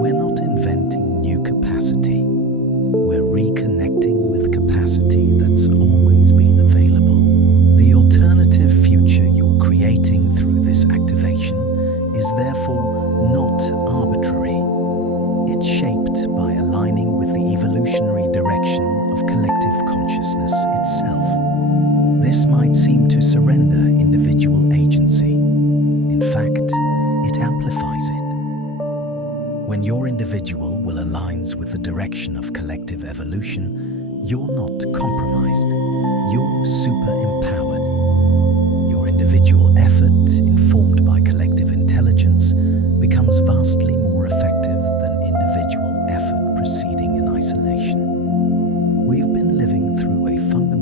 We're not inventing new capacity. We're reconnecting with capacity that's always been available. The alternative future you're creating through this activation is therefore not arbitrary. It's shaped by aligning with the evolutionary direction of collective consciousness itself. This might seem to surrender individual agency. In fact, it amplifies it. When your individual will aligns with the direction of collective evolution, you're not compromised. You're super-empowered. Your individual effort, informed by collective intelligence, becomes vastly more effective than individual effort proceeding in isolation. We've been living through a fundamental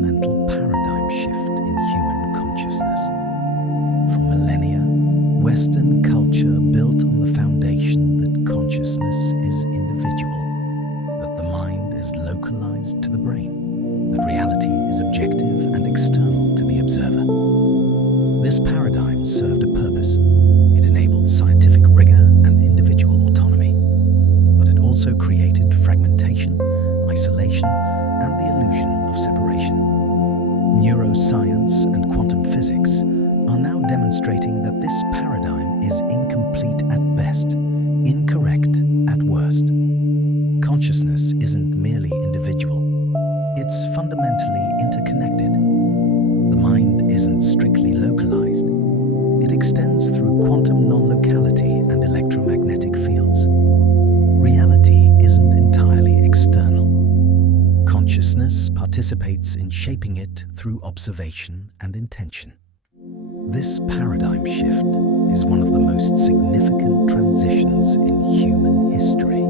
Neuroscience and quantum physics are now demonstrating that this paradigm is incomplete at best, incorrect at worst. Consciousness isn't merely individual, it's fundamentally interconnected. The mind isn't strictly localized. It extends through quantum non-locality and electromagnetic fields. Reality isn't entirely external. Consciousness participates in shaping it through observation and intention. This paradigm shift is one of the most significant transitions in human history.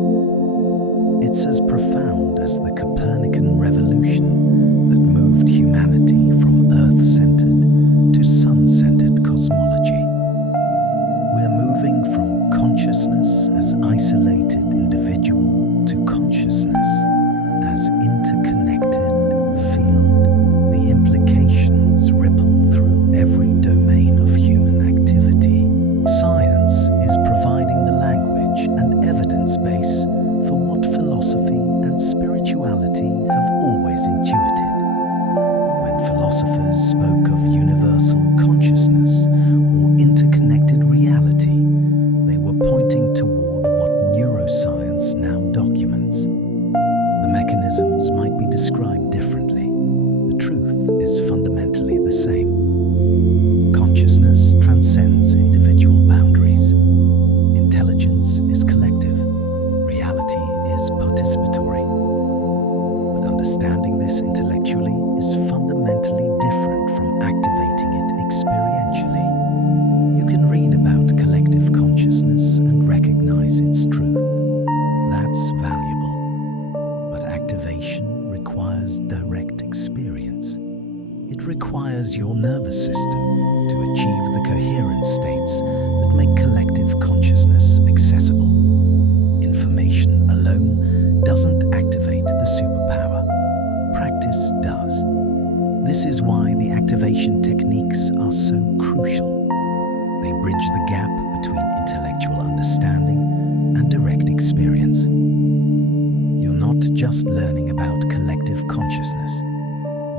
It's as profound as the Copernican revolution that moved humanity from Earth-centered to Sun-centered cosmology. We're moving from consciousness as isolated individual to consciousness as interconnected field. The implications ripple through every domain of human activity. Science is providing the language and evidence base for what philosophy and spirituality have always intuited. When philosophers spoke of universal consciousness or interconnected reality, they were pointing toward what neuroscience now documents. The mechanisms might be described differently. The truth is fundamentally the same. Consciousness transcends individual boundaries. Intelligence is collective. Reality is participatory. But understanding this intellectually is fundamentally different from activating it experientially. You can read about collective consciousness and recognize its truth. That's valuable. But activation requires direct experience. It requires your nervous system to achieve the coherent states that make collective consciousness accessible. Information alone doesn't activate the superpower. Practice does. This is why the activation techniques are so crucial. They bridge the gap between intellectual understanding and direct experience. You're not just learning about collective consciousness.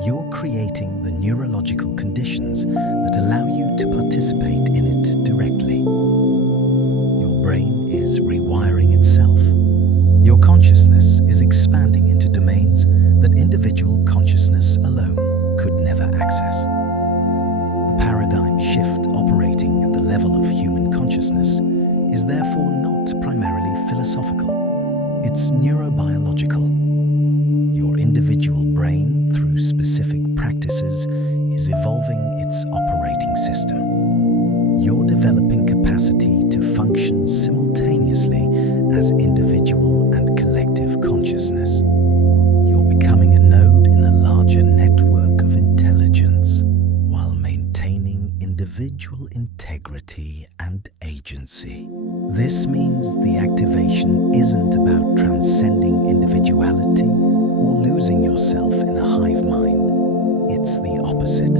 You're creating the neurological conditions that allow you to participate in it directly. Your brain is rewiring itself. Your consciousness is expanding into domains that individual consciousness alone could never access. The paradigm shift operating at the level of human consciousness is therefore not primarily philosophical. It's neurobiological. Your individual brain, through specific practices, is evolving its operating system. You're developing capacity to function simultaneously as individual and collective consciousness. You're becoming a node in a larger network of intelligence while maintaining individual integrity and agency. This means the activation isn't about transcending individuality or losing yourself in a hive mind. It's the opposite.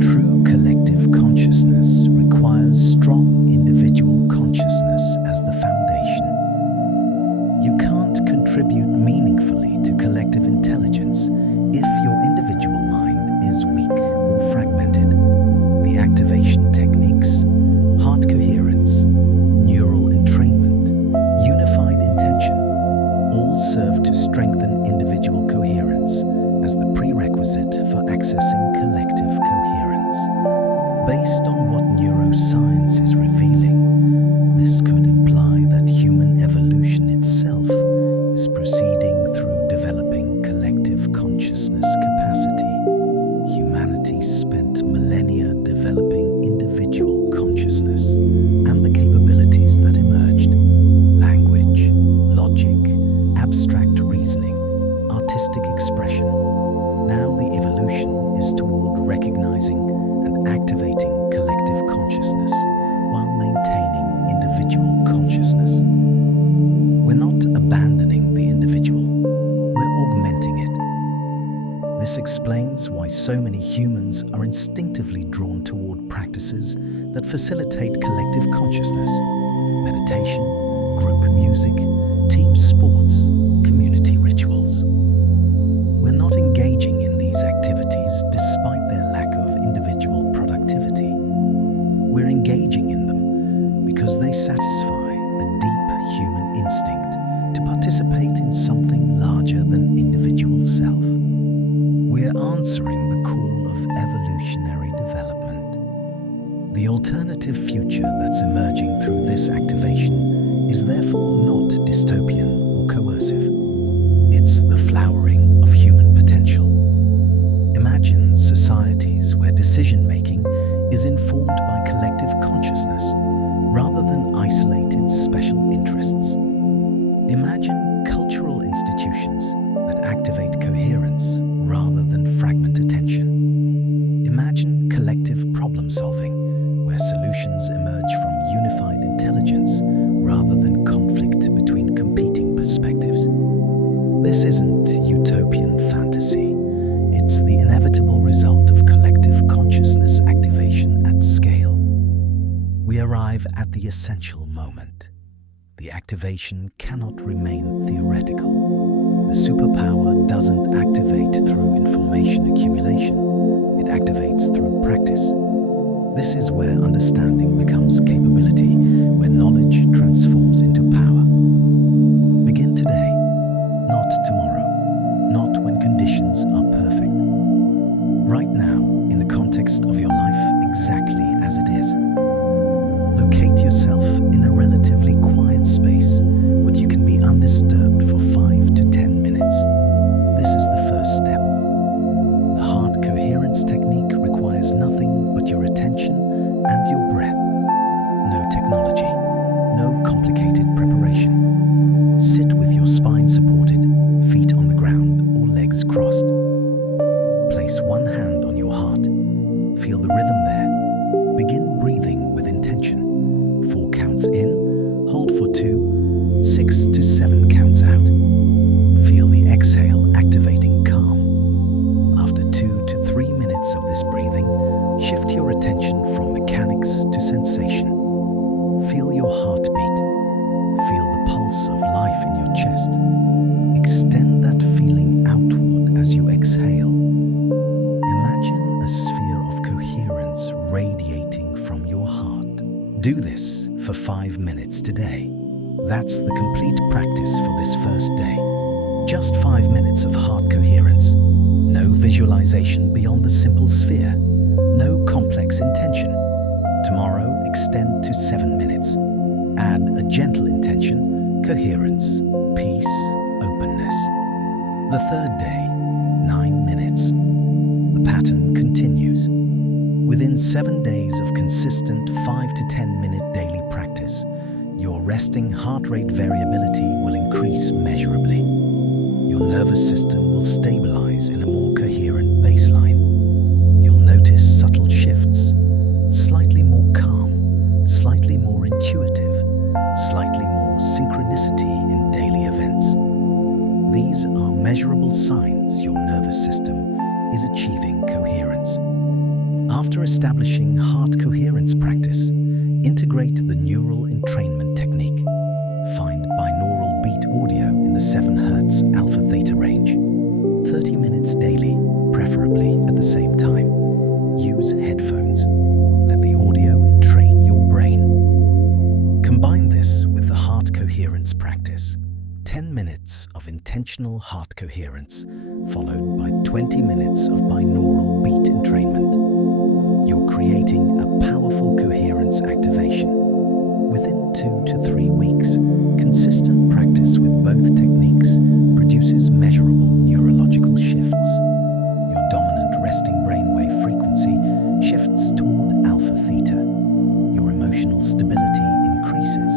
True collective consciousness requires strong individual consciousness as the foundation. You can't contribute meaningfully to collective intelligence if your individual mind is weak or fragmented. The activation techniques, heart coherence, neural entrainment, unified intention, all serve to strengthen individual coherence as the prerequisite for accessing collective coherence. Based on what neuroscience is revealing, this could imply that human evolution itself is proceeding through developing collective consciousness capacity. Humanity spent millennia developing individual consciousness and the capabilities that emerged: language, logic, abstract reasoning, artistic expression. Now the evolution is toward recognizing and activating collective consciousness while maintaining individual consciousness. We're not abandoning the individual, we're augmenting it. This explains why so many humans are instinctively drawn toward practices that facilitate collective consciousness: meditation, group music, team sports, community rituals. We're not engaging in these activities revolutionary development. The alternative future that's emerging through this activation is therefore not dystopian or coercive. It's the flowering of human potential. Imagine societies where decision-making is informed by collective consciousness rather than isolated special interests. Imagine cultural institutions that activate coherence rather than fragment attention. Imagine collective problem-solving where solutions emerge from unified intelligence rather than conflict between competing perspectives. This isn't utopian fantasy. It's the inevitable result of collective consciousness activation at scale. We arrive at the essential moment. The activation cannot remain theoretical. The superpower doesn't activate through information accumulation. It activates through practice. This is where understanding becomes capability, where knowledge transforms into power. Begin today, not tomorrow, not when conditions are perfect. Right now, in the context of your life exactly as it is. Locate yourself in a relatively quiet space where you can be undisturbed for 5 to 10 minutes. This is the first step. The heart coherence technique requires nothing but your attention and your breath. No technology, no complicated preparation. Sit with your spine supported, feet on the ground or legs crossed. Place one hand on your heart. Feel the rhythm there. Begin breathing with intention. 4 counts in, hold for 2, 6 to 7 counts out. Feel the exhale activating calm. After 2 to 3 minutes of this breathing, shift your attention from mechanics to sensation. Feel your heartbeat. Feel the pulse of life in your chest. Extend that feeling outward as you exhale. Imagine a sphere of coherence radiating from your heart. Do this for 5 minutes today. That's the complete practice for this first day. Just 5 minutes of heart coherence. No visualization beyond the simple sphere. No complex intention. Tomorrow, extend to 7 minutes. Add a gentle intention, coherence, peace, openness. The third day, 9 minutes. The pattern continues. Within 7 days of consistent 5 to 10 minute daily practice, your resting heart rate variability will increase measurably. Your nervous system will stabilize in a more coherent baseline. You'll notice subtle shifts, slightly more calm, slightly more intuitive, slightly more synchronicity in daily events. These are measurable signs your nervous system is achieving coherence. After establishing heart coherence practice, integrate the neural entrainment technique. Find binaural beat audio in the 7 Hz alpha-theta range. 30 minutes daily, preferably at the same time. Use headphones. Let the audio entrain your brain. Combine this with the heart coherence practice. 10 minutes of intentional heart coherence, followed by 20 minutes of binaural beat entrainment. You're creating a powerful coherence activation. Within 2 to 3 weeks, consistent practice with both techniques produces measurable neurological shifts. Your dominant resting brainwave frequency shifts toward alpha-theta. Your emotional stability increases.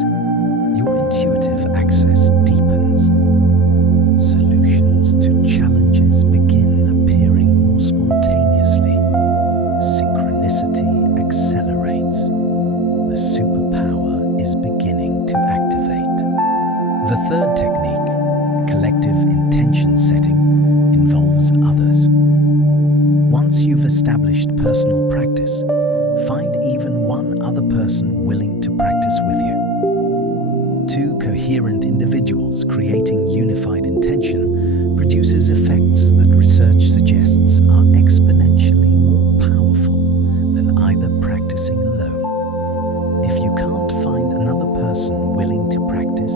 Your intuitive access deepens. Solutions to challenges begin appearing more spontaneously. Synchronicity accelerates. The superpower is beginning to activate. The third technique, collective intention setting, involves others. Once you've established personal practice, find even one other person willing to practice with you. 2 coherent individuals creating unified intention produces effects that research suggests are exponentially more powerful than either practicing alone. If you can't find another person willing to practice,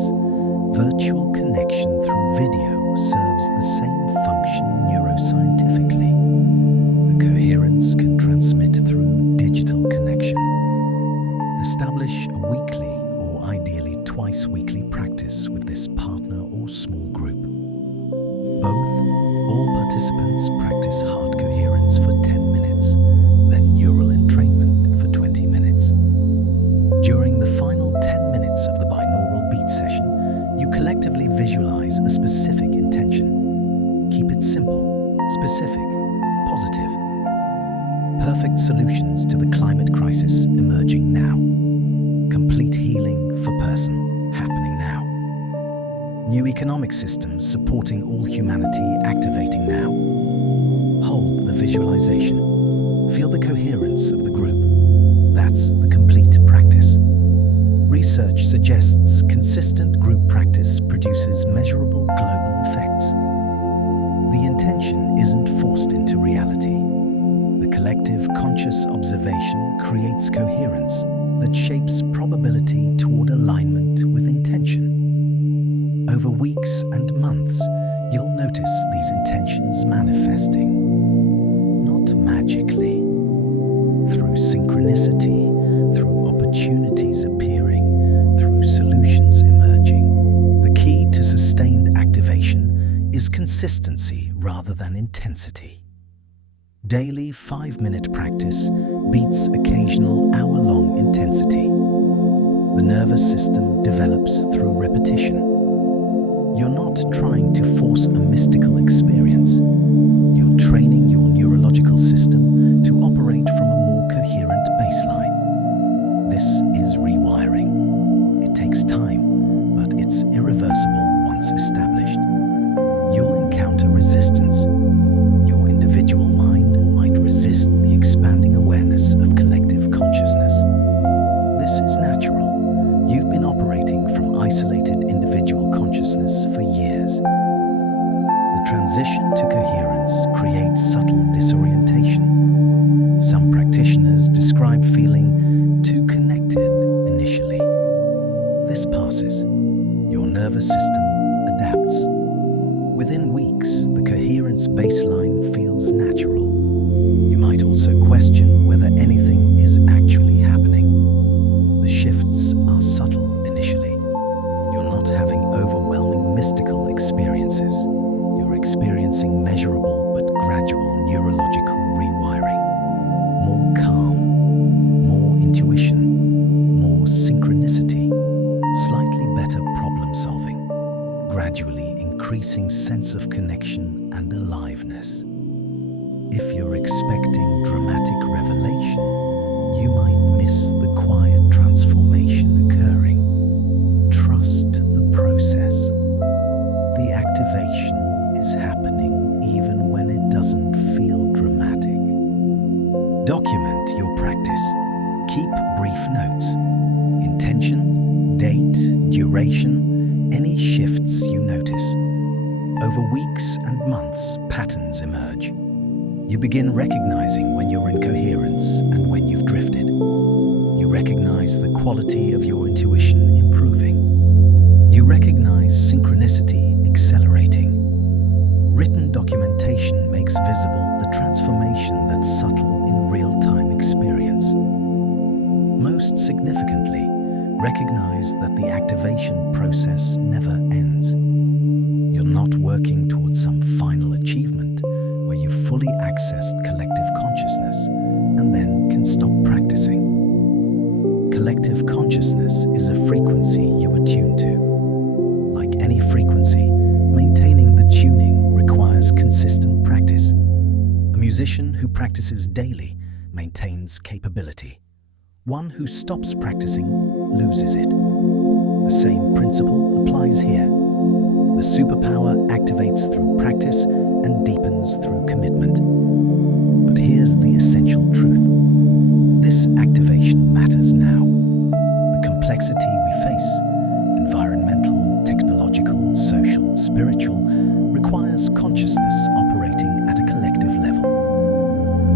virtual connection through video serves the same function neuroscientifically. The coherence can transform Perfect solutions to the climate crisis emerging now. Complete healing for person happening now. New economic systems supporting all humanity activating now. Hold the visualization. Feel the coherence of the group. That's the complete practice. Research suggests consistent group practice produces measurable global effects. The intention isn't forced into reality. The collective conscious observation creates coherence that shapes probability toward alignment with intention. Over weeks and months, you'll notice these intentions manifesting, not magically, through synchronicity, through opportunities appearing, through solutions emerging. The key to sustained activation is consistency rather than intensity. Daily 5-minute practice beats occasional hour-long intensity. The nervous system develops through repetition. You're not trying to force a mystical experience. You're training your neurological system to operate from a more coherent baseline. This is rewiring. It takes time, but it's irreversible once established. You'll encounter resistance. Your individual mind might resist the expanding awareness of collective consciousness. This is natural. You've been operating from isolated individual consciousness for years. The transition to coherence creates subtle disorientation. Some practitioners describe feeling too connected initially. This passes. Your nervous system adapts. Within weeks, the coherence baseline feels natural. You might also question whether anything is actually happening. The shifts are subtle initially. You're not having overwhelming mystical experiences. You're experiencing measurable but gradual neurological rewiring. More calm, more intuition, more synchronicity, slightly better problem solving, gradually increasing sense of connection and aliveness. If you're expecting dramatic revelation, you might miss the quiet transformation occurring. Trust the process. The activation is happening even when it doesn't feel dramatic. Document your practice. Keep brief notes. Intention, date, duration, any shifts you notice. Over weeks and months, patterns emerge. You begin recognizing when you're in coherence and when you've drifted. You recognize the quality of your intuition improving. You recognize synchronicity accelerating. Written documentation makes visible the transformation that's subtle in real-time experience. Most significantly, recognize that the activation process never ends. You're not working towards some final achievement where you've fully accessed collective consciousness and then can stop practicing. Collective consciousness is a frequency you attune to. Like any frequency, maintaining the tuning requires consistent practice. A musician who practices daily maintains capability. One who stops practicing loses it. The same principle applies here. The superpower activates through practice and deepens through commitment. But here's the essential truth. This activation matters now. The complexity we face, environmental, technological, social, spiritual, requires consciousness operating at a collective level.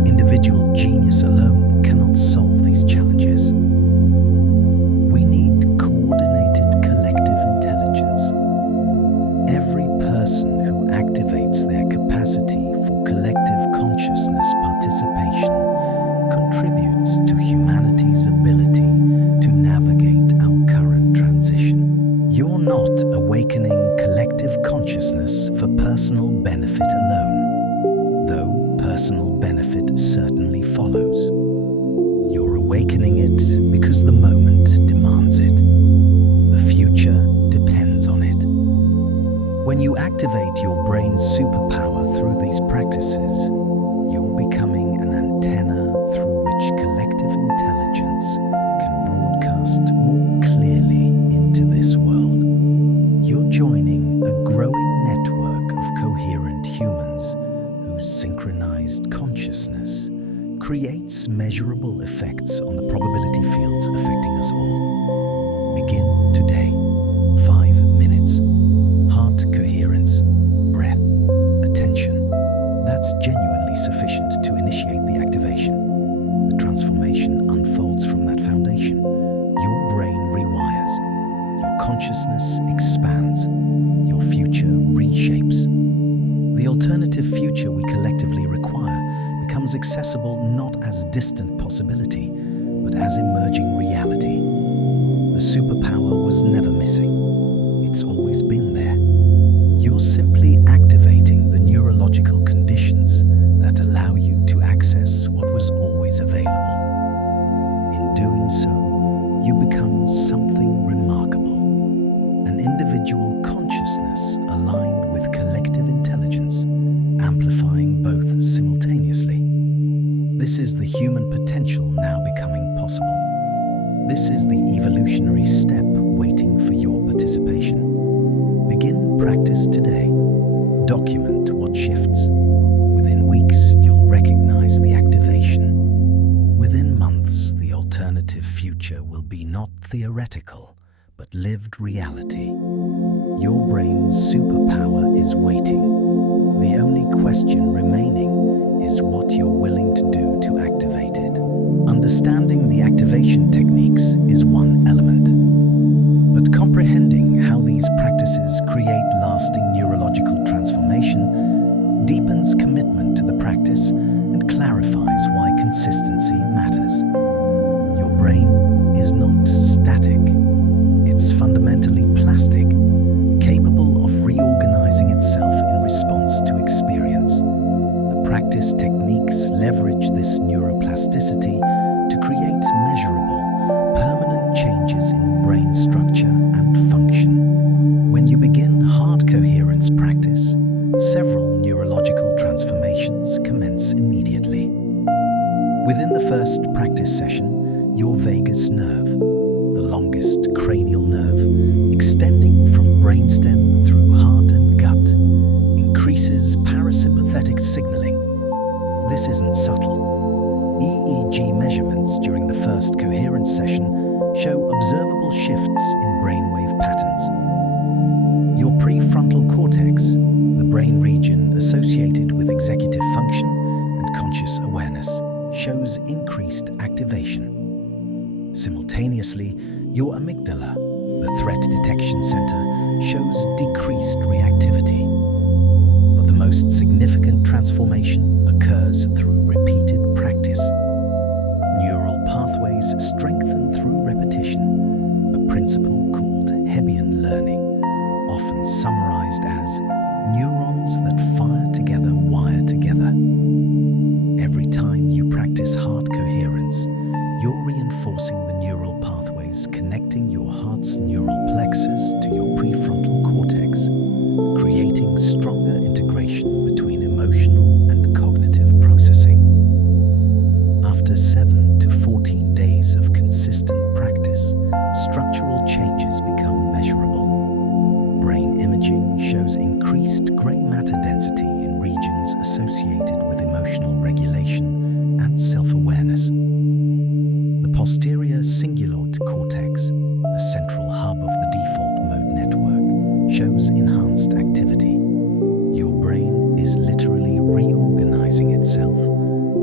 Individual genius alone cannot solve these challenges. We need coordinated collective intelligence. Every person who activates their capacity for collective consciousness participation contributes to humanity's ability to navigate our current transition. You're not awakening collective consciousness for personal benefit alone, though personal benefit certainly follows. You're awakening it because the moment demands it. The future depends on it. When you activate your brain's superpower through these practices, you're becoming an antenna creates measurable effects on the probability fields affecting us all. Begin today. 5 minutes. Heart coherence, breath, attention. That's genuinely sufficient to initiate the activation. The transformation unfolds from that foundation. Your brain rewires. Your consciousness expands. Your future reshapes. The alternative future we collectively require becomes accessible not as distant possibility, but as emerging reality. The superpower was never missing. It's always been there. You're simply activating the neurological conditions that allow you to access what was always available. In doing so, you become something remarkable, an individual consciousness aligned with collective intelligence, amplifying both simultaneously. This is the human potential now becoming possible. This is the evolutionary step waiting for your participation. Begin practice today. Document what shifts. Within weeks, you'll recognize the activation. Within months, the alternative future will be not theoretical, but lived reality. Your brain's superpower is waiting. The only question remaining is what you're willing to do to activate it. Understanding the activation techniques is one element, but comprehending how these practices create lasting neurological transformation deepens commitment to the practice and clarifies why consistency matters. Your brain is not static. It's fundamentally plastic, capable of reorganizing itself in response to experience. The practice techniques leverage this neuroplasticity to create measurable, permanent changes in brain structure and function. When you begin heart coherence practice, several neurological transformations commence immediately. Within the first practice session, your vagus nerve, the longest cranial nerve, extending from brainstem through heart and gut, increases parasympathetic signaling. This isn't subtle. EEG measurements during the first coherence session show observable shifts in brainwave patterns. Your prefrontal cortex, the brain region associated with executive function and conscious awareness, shows increased activation. Simultaneously, your amygdala, the threat detection center, shows decreased reactivity. But the most significant transformation occurs through repeated practice. Neural pathways strengthen through repetition, a principle called Hebbian learning, often summarized as neurons that fire together wire together. Every time you practice heart coherence, you're reinforcing the neural pathways connecting your heart's neural plexus to your prefrontal cortex, creating stronger integration between emotional and cognitive processing. After 7 to 14 days of consistent practice, structural changes become measurable. Brain imaging shows increased gray matter density in regions associated with emotional regulation and self-awareness. The posterior cingulate cortex, a central hub of the default mode network, shows enhanced activity. Your brain is literally reorganizing itself,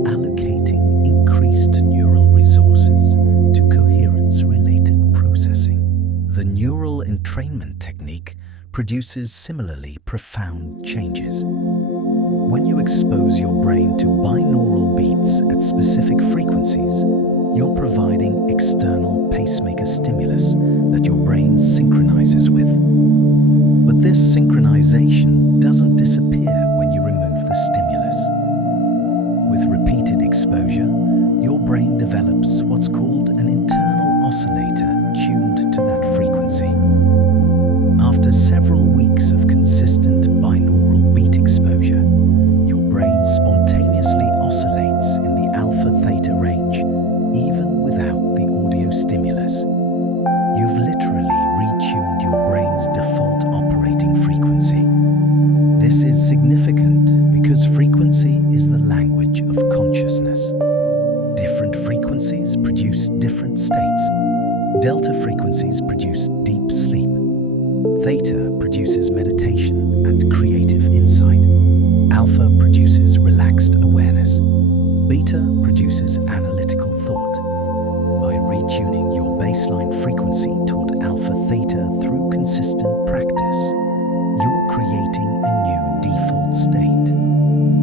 allocating increased neural resources to coherence-related processing. The neural entrainment technique produces similarly profound changes. When you expose your brain to binaural beats at specific frequencies, you're providing external pacemaker stimulus that your brain synchronizes with. But this synchronization doesn't disappear when you remove the stimulus. With repeated exposure, your brain develops what's called an internal oscillator tuned to that frequency. After several weeks of consistent binaural beat exposure, your brain spontaneously oscillates in the alpha-theta range, even without the audio stimulus. You've literally retuned your brain's default operating frequency. This is significant because frequency is the language of consciousness. frequencies produce different states. Delta frequencies produce deep sleep. Theta produces meditation and creative insight. Alpha produces relaxed awareness. Beta produces analytical thought. By retuning your baseline frequency toward alpha theta through consistent practice, you're creating a new default state,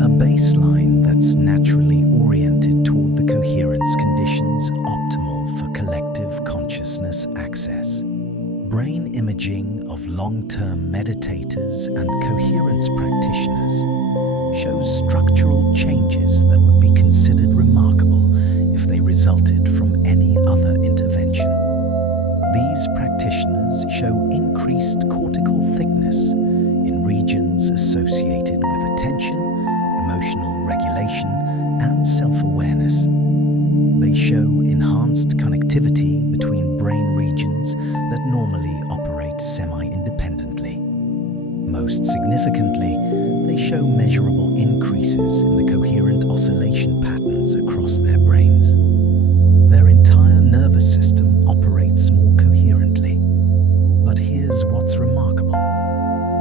a baseline that's naturally oriented toward the coherence conditions optimal for collective consciousness access. Brain imaging of long-term meditators and coherence practitioners shows structural changes that would be considered remarkable if they resulted from any other intervention. These practitioners show increased cortical thickness in regions associated with attention, emotional regulation, and self-awareness. They show enhanced connectivity between brain regions that normally operate semi-independently. Most significantly, they show measurable increases in the coherent oscillation patterns across their brains. Their entire nervous system operates more coherently. But here's what's remarkable.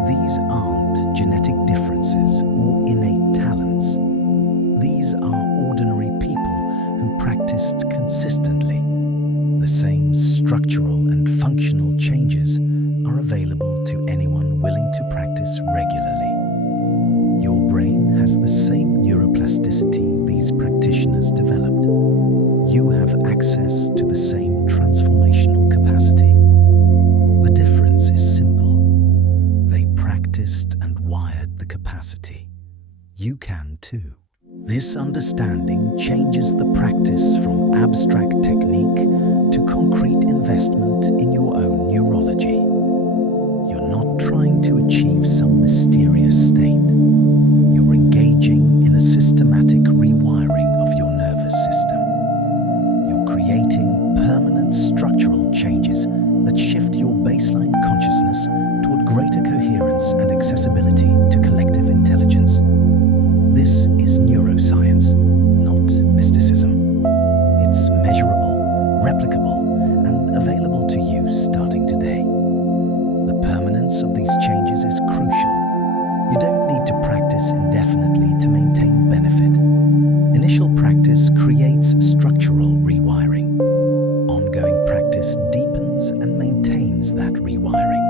These aren't genetic differences or innate talents. These are ordinary people who practiced consistently. The same structural and functional changes are available to anyone willing to practice regularly. Your brain has the same neuroplasticity these practitioners developed. You have access to the same transformational capacity. The difference is simple. They practiced and wired the capacity. You can too. This understanding changes the practice from abstract technique to concrete investment in your own neurology. You're not trying to achieve some mysterious state. You're engaging in a systematic rewiring of your nervous system. You're creating permanent structural changes that shift your baseline consciousness toward greater coherence and accessibility to collective intelligence. This is neuroscience, not mysticism. It's measurable, replicable, and available to you starting today. The permanence of these changes is crucial. You don't need to practice indefinitely to maintain benefit. Initial practice creates structural rewiring. Ongoing practice deepens and maintains that rewiring.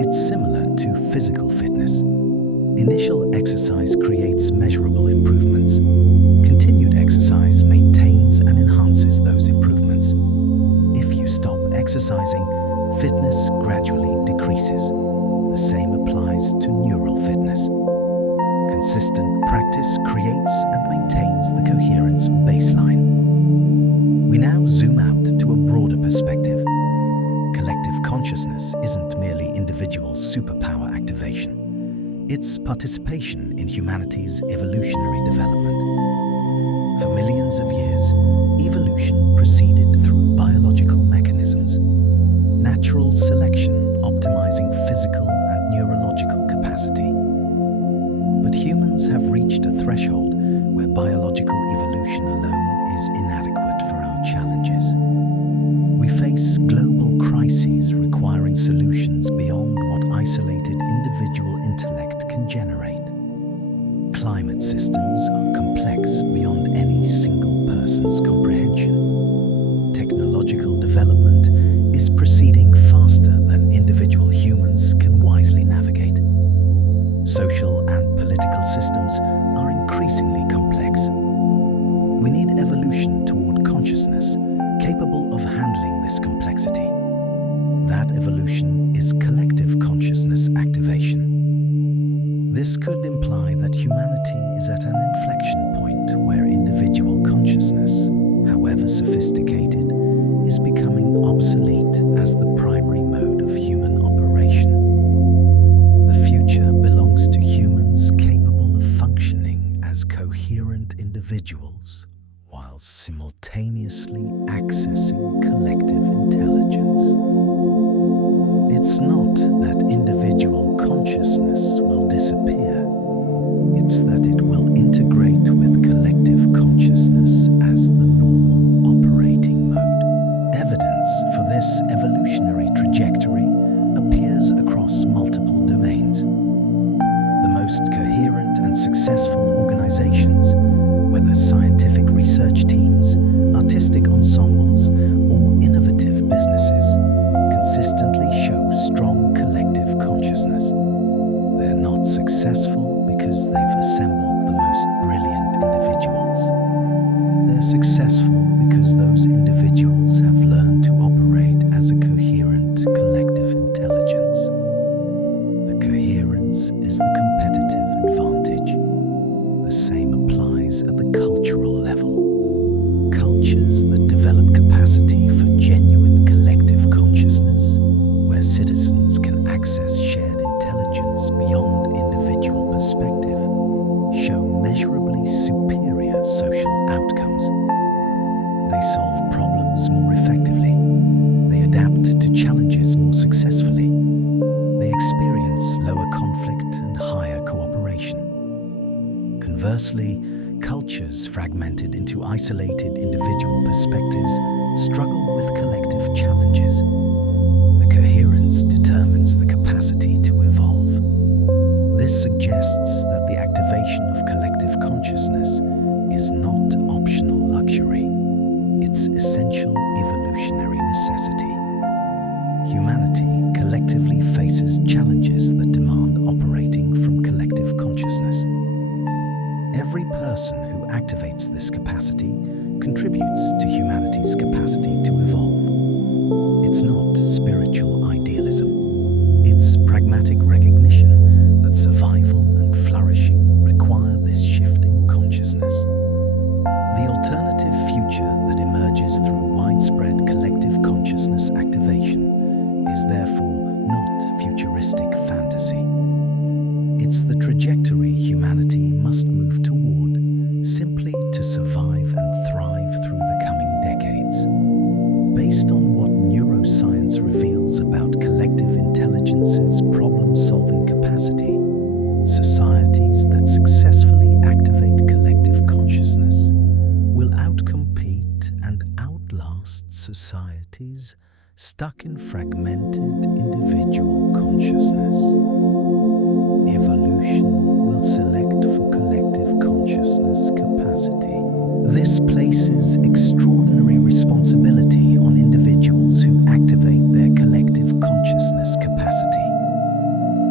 It's similar to physical fitness. Initial exercise creates measurable improvements. Continued exercise maintains and enhances those improvements. If you stop exercising, fitness gradually decreases. The same applies to neural fitness. Consistent practice creates and maintains the coherence baseline. We now zoom out to a broader perspective. Collective consciousness isn't merely individual superpower activation. It's participation in humanity's evolutionary development. For millions of years, evolution proceeded through biological mechanisms. Natural selection optimizing physical and neurological capacity. But humans have reached a threshold where biological evolution alone is inadequate for our challenges. We face global crises requiring solutions beyond what isolated individual intellect can generate. Climate systems are complex beyond any single person's comprehension. Technological development is proceeding faster than individual humans can wisely navigate. Social and political systems are increasingly complex. We need evolution toward consciousness capable of handling this complexity. That evolution is collective consciousness activation. This could imply that humanity is at an inflection point where individual consciousness, however sophisticated, is becoming obsolete as the primary mode of human operation. The future belongs to humans capable of functioning as coherent individuals while simultaneously accessing collective intelligence. It's not that individual consciousness will disappear. It's that it will integrate with collective consciousness as the normal successful because those individuals have learned to operate as a coherent collective intelligence. The coherence is the competitive advantage. The same applies at the cultural level. Cultures that develop capacity for genuine collective consciousness, where citizens can access shared intelligence beyond individual perspective, show measurably superior social outcomes. They solve problems more effectively. They adapt to challenges more successfully. They experience lower conflict and higher cooperation. Conversely, cultures fragmented into isolated individual perspectives struggle with collective challenges. The coherence determines the capacity to evolve. This suggests that the activation of collective consciousness is not optional luxury. It's essential evolutionary necessity. Humanity collectively faces challenges that demand operating from collective consciousness. Every person who activates this capacity contributes to humanity's capacity to evolve. It's not spiritual idealism. It's pragmatic recognition that survival and flourishing require this shifting consciousness. The alternative future that emerges through widespread collective consciousness activation is therefore not futuristic fantasy. It's the trajectory humanity must move toward, simply to survive and thrive through the coming decades. Based on what neuroscience reveals about collective intelligence's problem-solving capacity, societies that successfully activate collective consciousness will outcompete and outlast societies stuck in fragmented individual consciousness. Evolution will select for collective consciousness capacity. This places extraordinary responsibility on individuals who activate their collective consciousness capacity.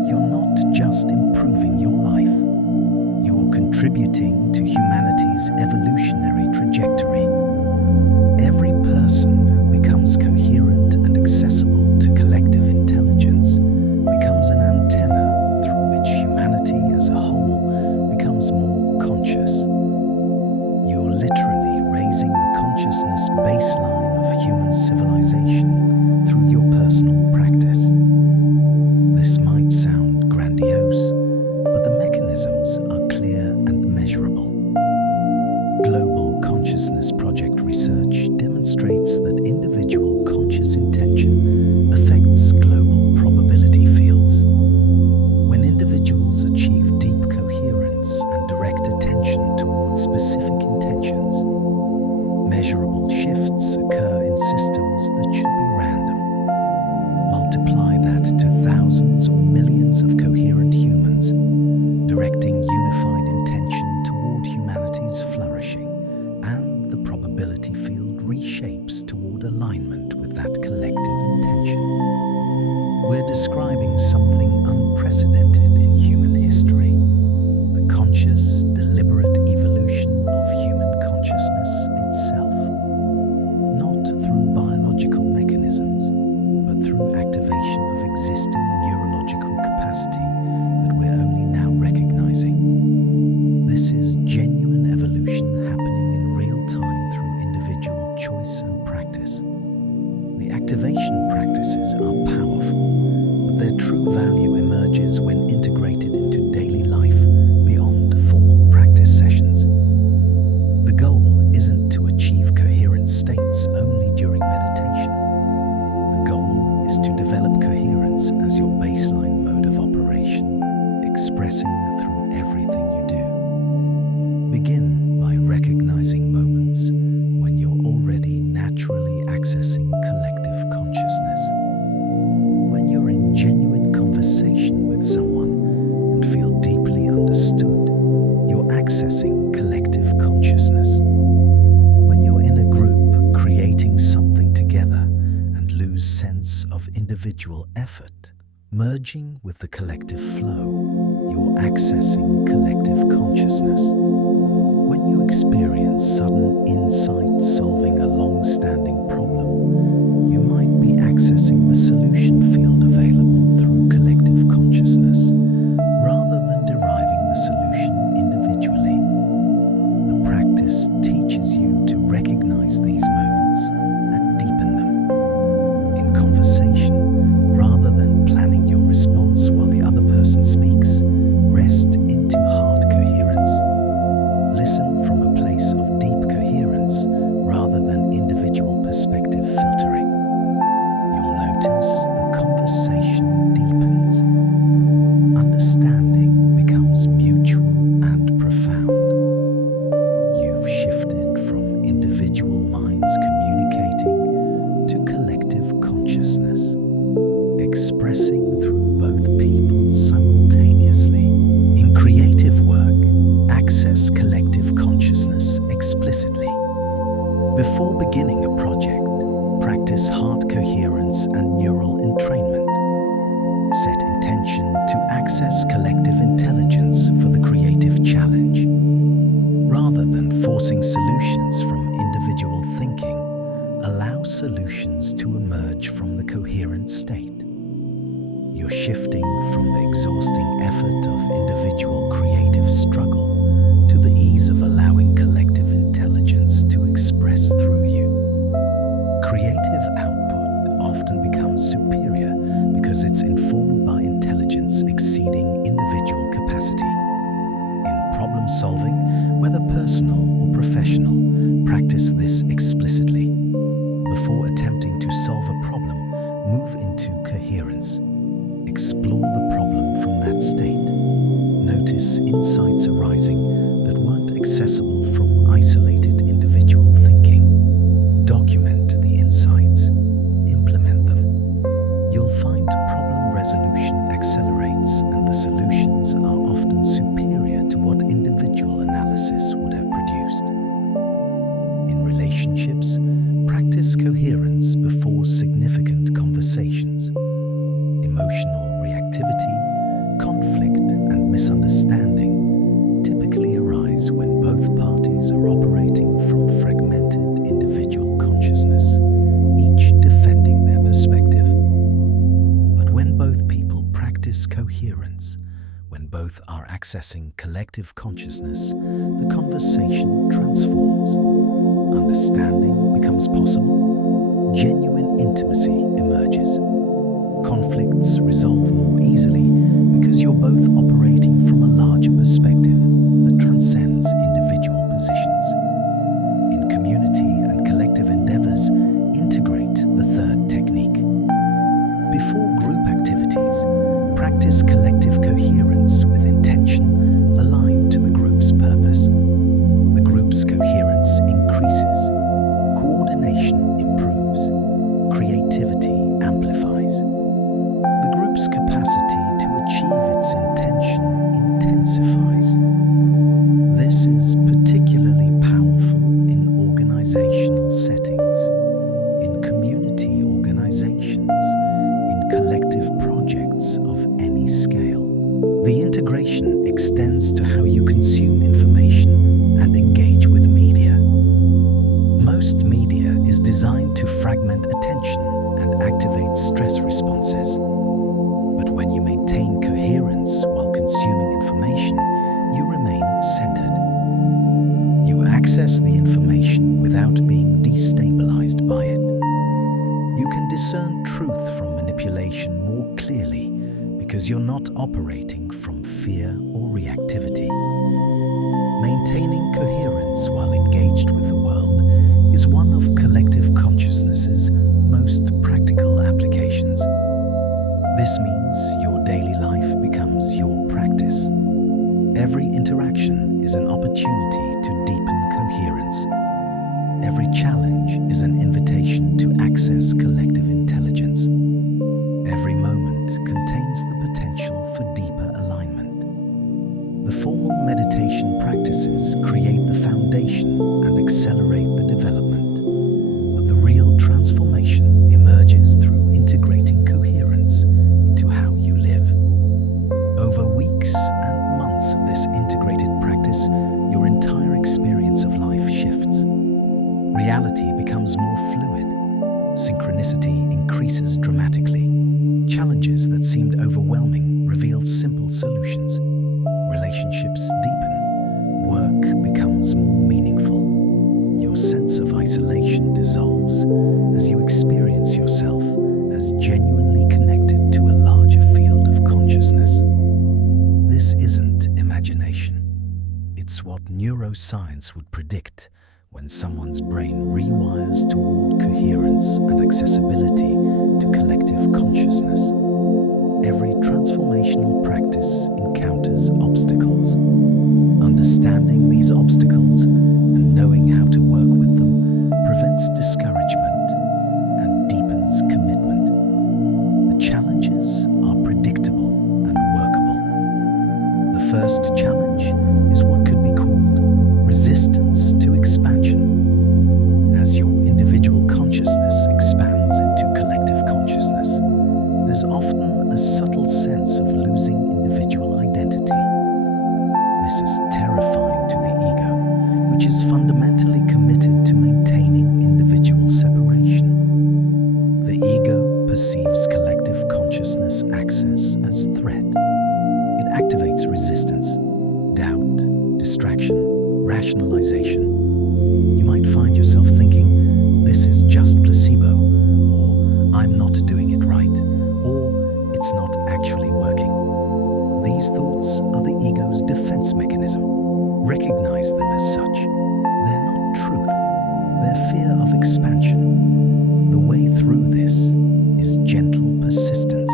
You're not just improving your life, you're contributing to humanity's evolutionary trajectory. Every person who becomes coherent and accessible to collective intelligence becomes an antenna through which humanity as a whole becomes more conscious. You're literally raising the consciousness baseline of human civilization through your personal practice. This might sound grandiose, but the mechanisms are clear and measurable. Global Consciousness Project research demonstrates that individual conscious intention affects global probability fields. When individuals achieve deep coherence and direct attention towards specific intentions, measurable shifts occur in systems that should be random. Multiply that to thousands or millions of coherent humans, directing unified intention toward humanity's flourishing, and the probability field reshapes toward alignment with that collective intention. We're describing something unprecedented in human history, the conscious, deliberate evolution of human consciousness itself. Not through biological mechanisms, but through activation of existing neurological capacity that we're only now recognizing. This is genuine evolution happening in real time through individual choice and practice. The activation practices are powerful, but their true value emerges when integrated into daily life beyond formal practice sessions. The goal isn't to achieve coherent states only during meditation. The goal is to develop coherence as your baseline mode of operation, expressing through everything you do. Begin by recognizing moments when you're already naturally accessing collective consciousness. When you're in genuine conversation with someone and feel deeply understood, you're accessing collective consciousness. When you're in a group creating something together and lose sense of individual effort, merging with the collective flow, you're accessing collective consciousness. When you experience sudden insight explicitly. Before beginning a project, practice heart coherence and neural entrainment. Set intention to access collective intelligence for the creative challenge. Rather than forcing solutions from individual thinking, allow solutions to emerge from the coherent state. You're shifting from the exhausting effort of individual creative struggle to the ease of allowing collective intelligence to express through you. Creative output often becomes superior because it's informed by intelligence exceeding individual capacity. In problem solving, whether personal or professional, practice this explicitly. Before attempting to solve a problem, move into coherence. Explore the problem from that state. Notice insights arising that weren't accessible from isolated individual thinking. Document the insights. Implement them. You'll find problem resolution accelerates and the solutions are often superior to what individual analysis would have produced. In relationships, practice coherence before significant conversations. Emotional reactivity, conflict, and misunderstanding typically arise when both parties are operating from fragmented individual consciousness, each defending their perspective. But when both people practice coherence, when both are accessing collective consciousness, the conversation transforms. Understanding becomes possible. Genuine intimacy emerges. Conflicts resolve more easily because you're both operating from a larger perspective that transcends individual positions. In community and collective endeavors, integrate the third technique. Before group activities, practice collective coherence with intention aligned to the group's purpose. The group's coherence increases, coordination improves, creativity amplifies. The group's capacity to achieve its intention intensifies. This is particularly powerful in organizational settings, in community organizations, in collective projects of any scale. The integration extends to how you consume information and engage with media. Most media is designed to fragment attention and activate stress responses. But when you maintain coherence while consuming information, you remain centered. You access the information without being destabilized by it. You can discern truth from manipulation more clearly because you're not operating from fear or reactivity. Maintaining coherence while engaged with the world is one of collective consciousness's most practical applications. This means your daily life becomes your practice. Every interaction is an opportunity to deepen coherence. Every challenge is an invitation to access collective intelligence. Every moment contains the potential for deeper alignment. The formal meditation practices create the foundation and accelerate the development, but the real transformation emerges through integrating coherence into how you live. Over weeks and months of this integrated practice, your entire experience of life shifts. Reality becomes more fluid. Synchronicity increases dramatically. Challenges that seemed overwhelming reveal simple solutions. Relationships deepen. Work becomes more meaningful. Your sense of isolation dissolves as you experience yourself as genuinely connected to a larger field of consciousness. This isn't imagination. It's what neuroscience would predict when someone's brain rewires toward coherence and accessibility to collective consciousness. Every transformational practice encounters obstacles. Understanding these obstacles and knowing how to work with them prevents discouragement and deepens commitment. The challenges are predictable and workable. The first challenge is what could be called resistance to expansion. yourself thinking, "This is just placebo," or "I'm not doing it right," or "It's not actually working." These thoughts are the ego's defense mechanism. Recognize them as such. They're not truth. They're fear of expansion. The way through this is gentle persistence.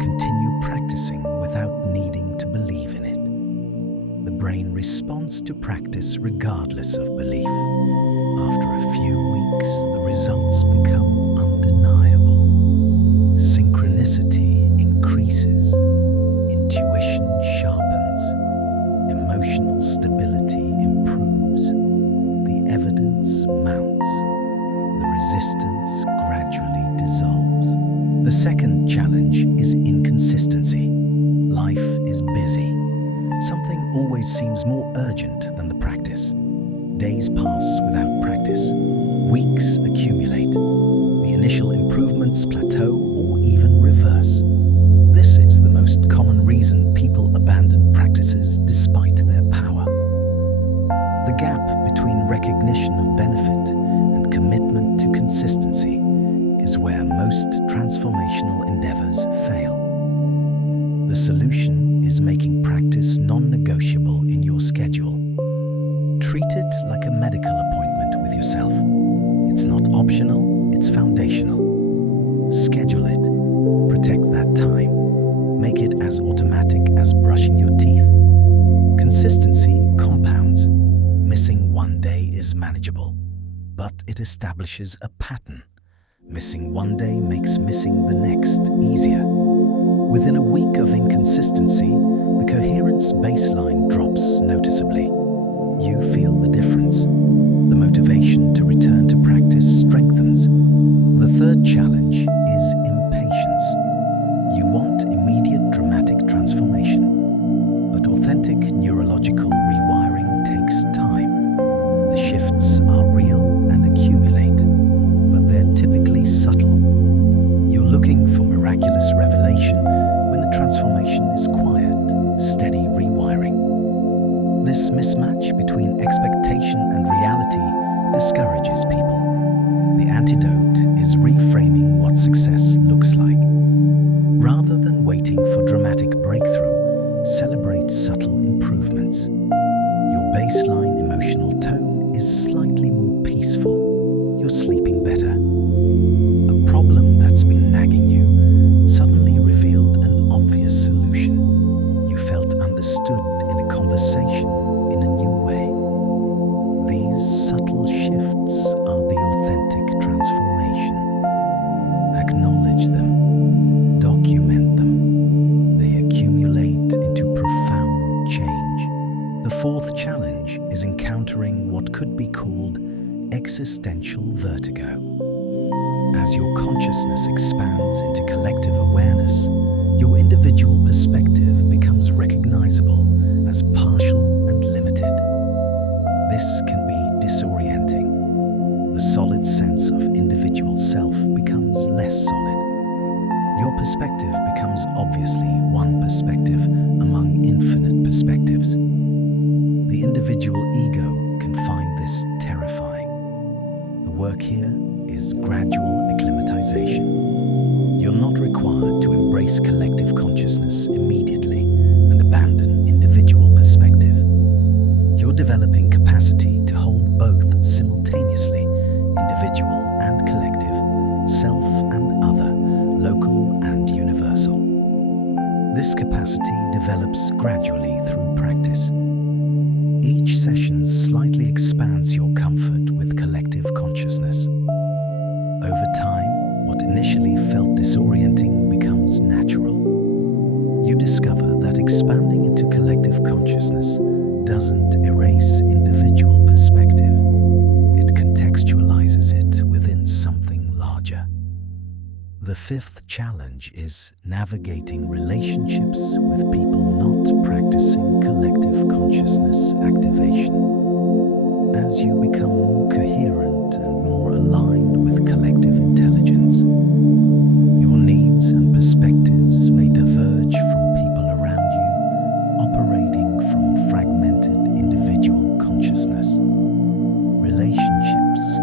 Continue practicing without needing to believe in it. The brain responds to practice regardless of belief. After a few weeks, the results become undeniable. Synchronicity increases. Intuition sharpens. Emotional stability improves. The evidence mounts. The resistance gradually dissolves. The second challenge is inconsistency. Life is busy. Something always seems more urgent than the practice. Days pass without practice. Weeks accumulate. The initial improvements plateau or even reverse. This is the most common reason people abandon practices despite their power. The gap between recognition of benefit and commitment to consistency is where most transformational endeavors fail. The solution is making practice non-negotiable in your schedule. Treat it like a medical appointment with yourself. It's not optional, it's foundational. Schedule it. Protect that time. Make it as automatic as brushing your teeth. Consistency compounds. Missing one day is manageable, but it establishes a pattern. Missing one day makes missing the next easier. Within a week of inconsistency, the coherence baseline drops noticeably. You feel the difference. The motivation to return to practice strengthens. The third challenge is impatience. You want immediate dramatic transformation, but authentic neurological rewiring takes time. The shifts are real and accumulate, but they're typically subtle. You're looking for miraculous revelation when the transformation is quiet, steady rewiring. This mismatch between expectation and reality discourages people. The antidote is reframing what success looks like. Rather than waiting for dramatic breakthrough, celebrate subtle improvements. Your baseline emotional tone is slightly more peaceful. You're sleeping better. A problem that's been nagging you suddenly revealed an obvious solution. You felt understood in a conversation in a new way. These subtle shifts are the authentic transformation. Acknowledge them. Document them. They accumulate into profound change. The fourth challenge is encountering what could be called existential vertigo. As your consciousness expands into collective awareness, your individual perspective becomes recognizable as partial and limited. This can be disorienting. The solid sense of individual self becomes less solid. Your perspective becomes obviously one perspective among infinite perspectives. The individual ego can find this terrifying. The work here is gradual acclimatization. You're not required to embrace collective consciousness immediately and abandon individual perspective. You're developing capacity to hold both simultaneously, individual and collective, self and other, local and universal. This capacity develops gradually through practice. Each session slightly expands your comfort with collective consciousness. Over time, what initially felt disorienting becomes natural. You discover that expanding into collective consciousness doesn't erase individual perspective. It contextualizes it within something larger. The fifth challenge is navigating relationships with people not practicing collective consciousness activation. As you become more coherent and more aligned with collective intelligence, your needs and perspectives may diverge from people around you, operating from fragmented individual consciousness. Relationships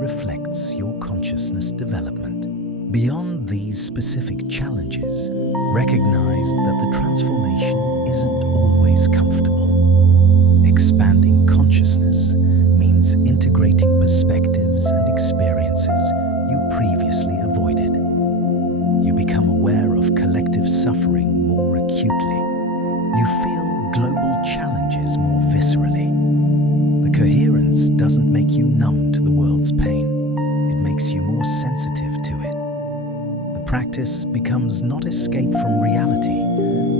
reflects your consciousness development. Beyond these specific challenges, recognize that the transformation isn't always comfortable. Expanding consciousness means integrating perspectives and experiences you previously avoided. You become aware of collective suffering more acutely. You feel global challenges more viscerally. The coherence doesn't make you numb to the world's pain. It makes you more sensitive to it. The practice becomes not escape from reality,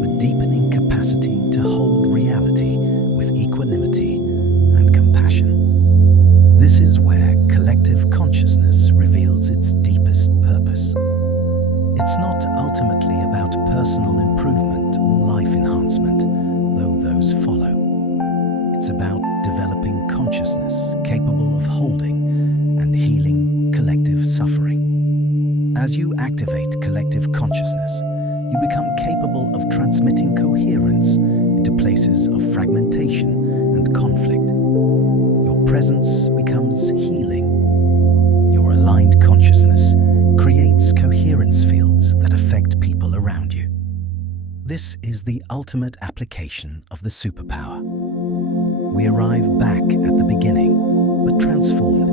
but deepening capacity to hold reality with equanimity and compassion. This is where collective consciousness reveals its deepest purpose. It's not ultimately about personal improvement or life enhancement, though those follow. It's about developing consciousness capable of holding and healing collective suffering. As you activate collective consciousness, you become capable of transmitting coherence into places of fragmentation and conflict. Your presence becomes healing. Your aligned consciousness creates coherence fields that affect people around you. This is the ultimate application of the superpower. We arrive back at the beginning, but transformed.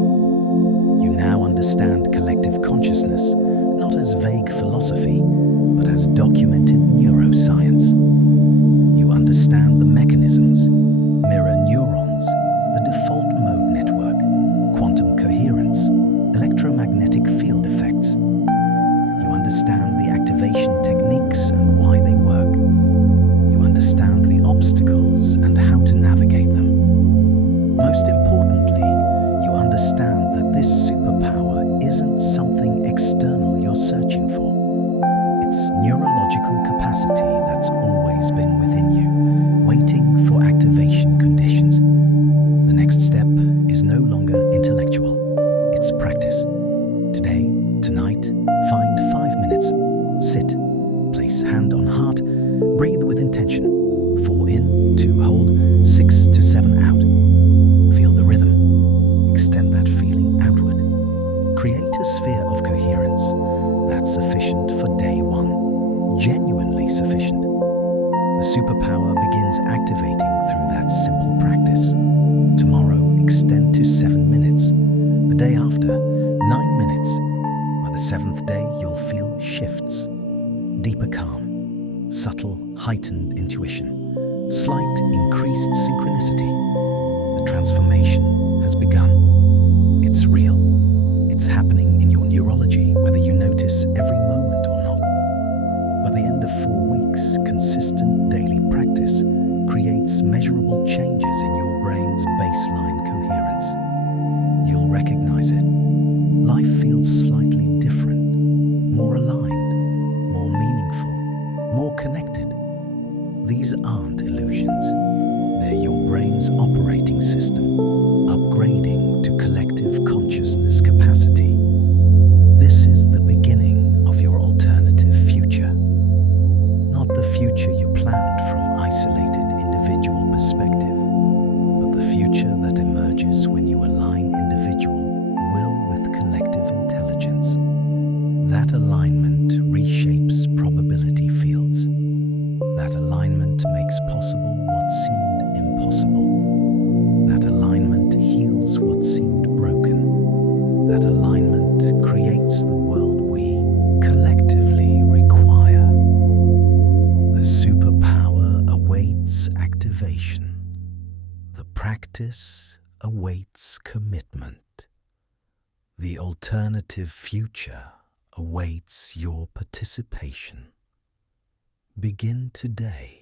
You now understand collective consciousness not as vague philosophy, but as documented neuroscience. You understand the mechanisms, mirror neurons, the default mode network, quantum coherence, electromagnetic field effects. You understand the activation techniques and why they work. You understand the obstacles and how to navigate them. Most importantly, you understand that this superpower isn't something external you're searching for. It's neurological capacity that's always been within you, waiting for activation conditions. The next step is no longer intellectual, it's practice. Today, tonight, find 5 minutes. Sit, place hand on heart, breathe with intention. 4 in, 2 hold, 6 to 7 out. Feel the rhythm. Extend that feeling outward. Create a sphere of coherence that's sufficient for day 1. Genuinely sufficient. The superpower begins activating through that simple practice. Tomorrow, extend to 7 minutes. The day after, 9 minutes. By the 7th day, you'll feel shifts. Deeper calm, subtle, heightened intuition, slight increased synchronicity. The transformation has begun. It's real. It's happening in your neurology, whether you notice every moment or not. By the end of 4 weeks, consistent daily practice creates measurable changes in your brain's baseline coherence. You'll recognize it. Life feels slightly different, more aligned, more meaningful, more connected. These aren't illusions. They're your brain's operating system, upgrading to collective consciousness capacity. This is the beginning of your alternative future. Not the future you planned from isolated individual perspective, but the future that emerges when you align individual will with collective intelligence. That alignment reshapes probability fields. That alignment makes possible what seemed impossible. That alignment heals what seemed broken. That alignment creates the world we collectively require. The superpower awaits activation. The practice awaits commitment. The alternative future awaits your participation. Begin today.